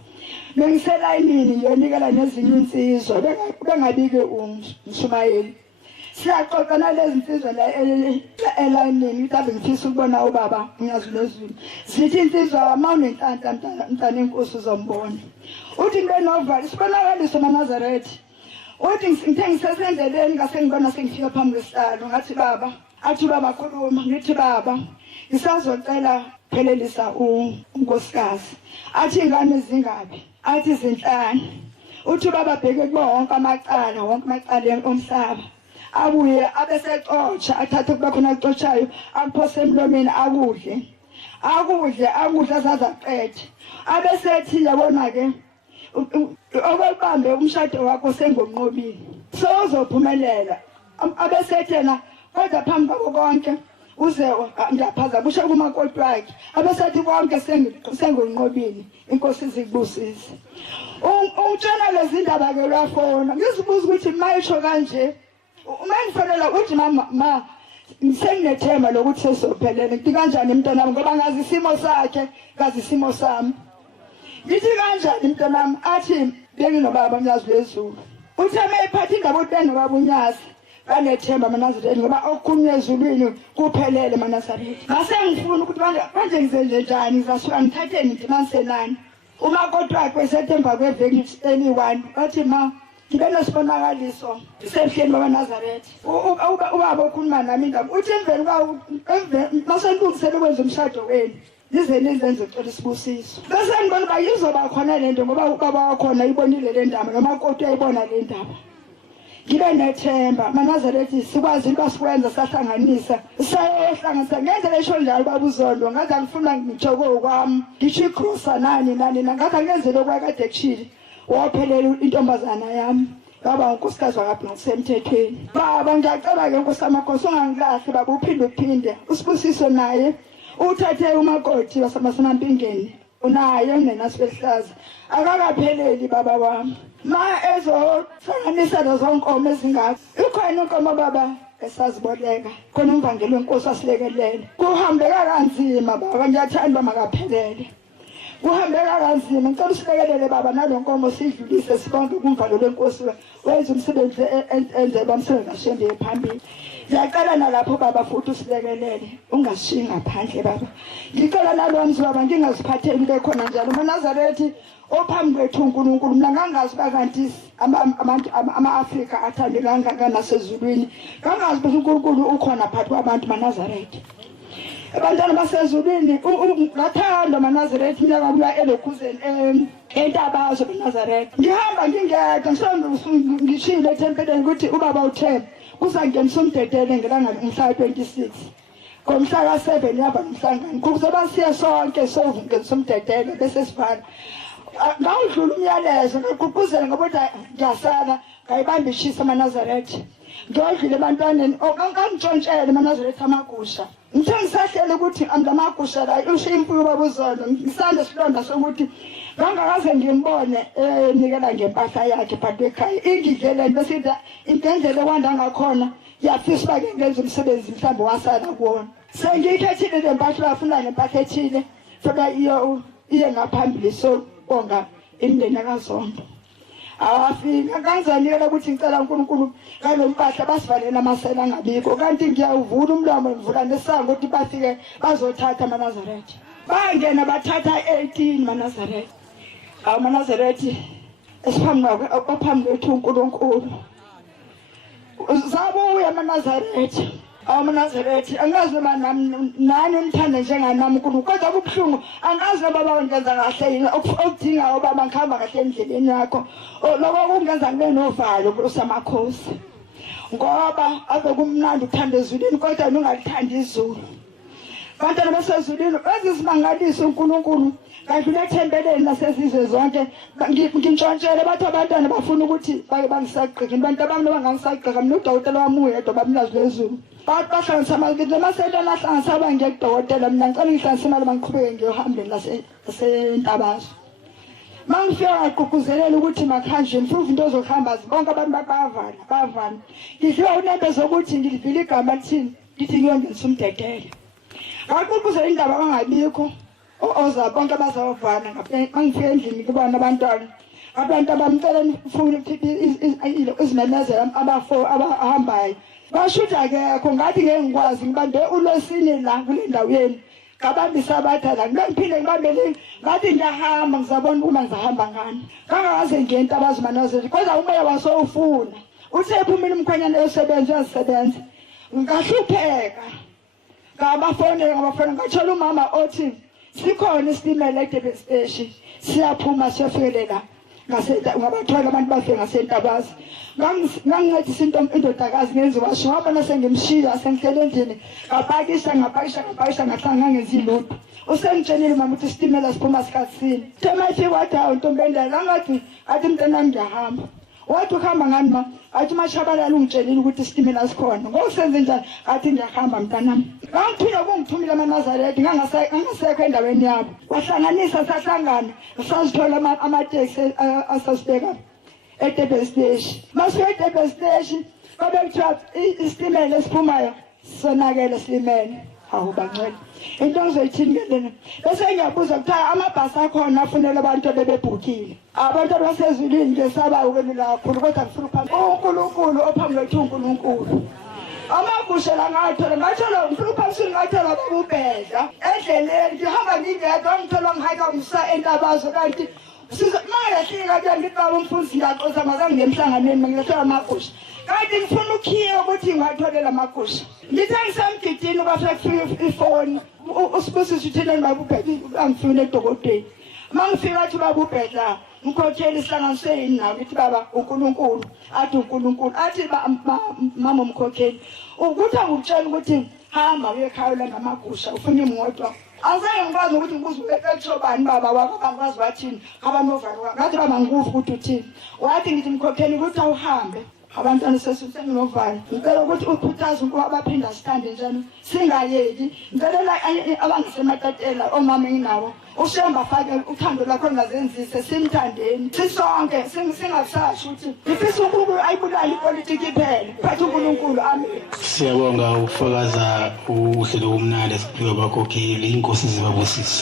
bengiselayinini ngiyonikela nezinye insizwa bengabike umshumayeli siyaxoxa nalezi insizwa la elayinini mhlawumbe ngifisa ukubona ubaba ngiyazulezulu zithi insizwa mawunenhlanhla mntana inkosi uzombona uthi ngibenovalo sibonakaliso eNazaretha uthi ngithe ngisesendleleni ngase ngibona sengifika phambi kwesihlalo ngathi baba athi baba khuluma ngithi baba ngisazocela phelelisa unkosikazi athi ingane zingabi athi zinhlanu uthi baba bheke bonke amacala omhlaba abuye abesexotsha athathe kuba khona axotshayo akuphose emlomeni akudle azazaqethe abesethi yabona ke okwebambe umshado wakho sengonqobile sozophumelela abesethi yena kodwa phambi kwabo konke uze ngiyaphaza kusho kumakoti wakhe abesethi konke sengonqobile inkosi izikubusise utshela lezi ndaba ke lwafona ngizibuza ukuthi mayisho kanje uma ngifanele uthi mama ngisenethema lokuthi sesophelele ngithi kanjani mntanami ngoba ngazi isimo sakhe ngazi isimo sami ngithi kanjani mntanami athi benginobaba unyazulezulu uthi mayiphatha indaba utene baba unyazi banethemba eNazaretha ngoba okukhulunywa ezulwini kuphelele eNazaretha ngase ngifuna ukuthi manje ngizenze njani ngizasuka ngithatheni ndimansenani umakoti wakhe esethemba kweveki eli-1 wathi ma ngibe nesibonakaliso isehleni eNazaretha ubaba okhuluma nami indaba uthi emveni masenilungisele ukwenza umshado wenu nize nizenze ucela isibusiso bese ngibona uba yizoba khona le nto ngoba ubaba wakhona ibonile le ndaba nomakoti uyayibona le ndaba ngibe nethemba eNazaretha sikwazi ukuba sikwenza sahlanganisa sayehlanganisa ngendlela esho njalo baba uZondo ngathi angifuna ngijoko kwami ngisho ikrosa nani ngathi angenzele okwakade kushile waphelela intombazana yami baba unkosikazi wakaphi ngokusemthethweni baba ngiyacela ke nkosamakhosi ungangilahle baba uphinde usibusiso naye uthathe umakoti wasemampingeni unaye nenasibehlaza akakapheleli baba wami ma ezohlanganisa lezonkomo ezingakho ikhona inkomo baba esaziboleka khona umvangeli wenkosi asilekelele kuhambeka kanzima baba ngiyathanda makaphelele kuhambeka kanzima ngicela usilekelele baba nalonkomo sidlulise sibonke kumvalo lenkosi wenza umsebenzi enze bamsebenzi ashende phambili ngiyacela nalapho baba futhi usilekelele ungashiyi ngaphandle baba ngicela nalomzi baba ngingaziphatheli bekhona njalo eNazaretha ophambi kwethu uNkulunkulu mina ngangazi bakanti abantu ama-Afrika athande kangaka nasezulwini ngangazi ukuthi uNkulunkulu ukhona phakathi kwabantu eNazaretha abantwana basezulwini ngathanda eNazaretha mina ngabuya elokhuzeni entabazo eNazaretha ngihamba ngingedwa ngishilo ethempeleni ukuthi ubaba uThemba kuzangenisa umdedele ngelanga mhla 26 ngomhla ka7 yaba nomhlangano kuzoba siya sonke sovungenisa umdedele bese sifana ngawudlula umyalezo ngaqhuquzela ngoba ngiyasala ngayibamba ishisa eNazaretha ngiyodlula ebantwaneni okangitshontshele eNazaretha amagusha ngithe ngisahlele ukuthi amagusha la usho imfuyo baba uZondo ngisanda silonda sokuthi ngangakaze ngimbone nikela ngempahla yakhe phakathi ekhaya ingidleleni bese indlela kwanda ngakhona yafisa bake ngenza umsebenzi mhlawumbe wasala kuwona sengiyikhethile le mpahla afuna ngempahla ethile soba iye ngaphambili so bonga imndeni kaZondo awafika kanzanikela ukuthi ngicela uNkulunkulu ngalompahla basivalela amasela angabikho kanti ngiyawuvula umlomo ngivula nesango ukuthi bafike bazothatha eNazaretha bangena bathatha 18 eNazaretha eNazaretha esiphambi kwethu uNkulunkulu zabuya eNazaretha eNazaretha angazi noma nani umthanda njenganami uNkulunkulu kodwa kubuhlungu angazi noma baba ngenza kahle yini okudinga ubaba ngihamba kahle endleleni yakho lokho kungenza ngibe novalo kusamakhosi ngoba ave kumnandi ukuthanda ezulwini kodwa ungalithanda izulu bantwana basezulwini ezisimangaliso uNkulunkulu kadlule ethembeleni nasezizwe zonke ngintshontshele bathi abantwana bafuna ukuthi bake bangisagqika abantu abami bangangisagqika mina udokotela wami uyedwa babumlazi lezulu bahlanganisa amakithi namasentana ahlanganisa abangekudokotela mina ngicela ngihlanganisa imali bangiqhubeke ngiyohambeni lasentabazo mangifika ngagqugquzelela ukuthi makhanjeni mfuthi into zokuhamba bonke abantu bavala ngidliwa unembe zokuthi ngilivile igama lithini lithi ngiyongenisa umdedele ngagqugquzela indaba bangabikho oza bonke bazawuvana ngapha mangifika endlini kubona abantwana abantu abamcela ufuna izimemezelo abafo abahambayo bashuthi akekho ngathi ngeke ngikwazi ngibambe uLwesine la kule ndawo yeni ngabambisa abathatha ngiphinde ngibambele ngathi ngiyahamba ngizabona uma ngizahamba ngani kangaze ngento abazimanazeli kodwa umoya wasowufuna uthe phumile umkhwenyana esebenza uyazisebenza ngahlupheka ngabafona ngathola umama othi sikhona isitimela eDurban Station siyaphuma siyafikelela ngabathola abantu bafike ngasentabasi ngangincedisa indodakazi ngenzi washo wabona sengimshiya sengihlele endlini ngapakisha ngahlanga ngenzi lutho usengitshelile mama ukuthi isitimela siphuma sikhathini thema ifike wathi hawu ntombendela ngathi athi mntanami ngiyahamba wathi ukuhamba ngani ma athi mashabalala ungitshelile ukuthi isitimela sikhona ngokusenze njani athi ngiyahamba mntanami ngangiphinda kungithumile eNazaretha ngangasekho endaweni yabo wahlanganisa sahlangana sasithola amateksi asasibeka eDurban Station masifika eDurban Station babe kuthiwa isitimela esiphumayo sonakele silimele hawu bangcwele into ngizoyithini ke lena bese ngiyabuza kuthiwa amabhasi akhona afunela abantu bebebhukile abantu abasezulwini nje saba ukwelula kakhulu kodwa ngifuna phambi uNkulunkulu ophambi kwethu uNkulunkulu amagusha la ngathola ngifuna phambi ngathola babubhedla endleleni ngihamba ngingedwa ngithola ngihayika umsa entabazo kanti mangalehlika ke ngibaba umfundisi ngaqoza mazange emhlanganweni mangilahla amagusha kanti ngifuna ukhiya ukuthi ngatholela amagusha ngithe ngisemgidini kwafika ifoni usibusisi uthina babubhedla angifuna edokotela mangifika athi babubhedla umkhokheli ihlanganiswe yini nawe ukuthi baba uNkulunkulu athi uNkulunkulu athi mama umkhokheli ukuthi angukutshela ukuthi hamba uyekhawula ngamagusha ufuna imoto azange ngikwazi ukuthi ngibuze ekutshobani baba wakho bangikwazi bathini abanovalo ngathi baba ngikuva ukuthi uthini wathi ngithi mkhokheli ukuthi awuhambe abantwana sesusenginovalo ngicela ukuthi ukhuthaze ukuba baphinda sithande njalo singayeki ngicela abangasematatela omama enginawo uShembe afake uthando lakho ngazenzise simthandeni sisonke singasasho ukuthi ifisa uNkulunkulu ayibulala ipolitiki iphele phatha uNkulunkulu amen. Siyabonga ukufakaza uhlelo omnandi esiphiwe abakhokheli inkosi zibabusise.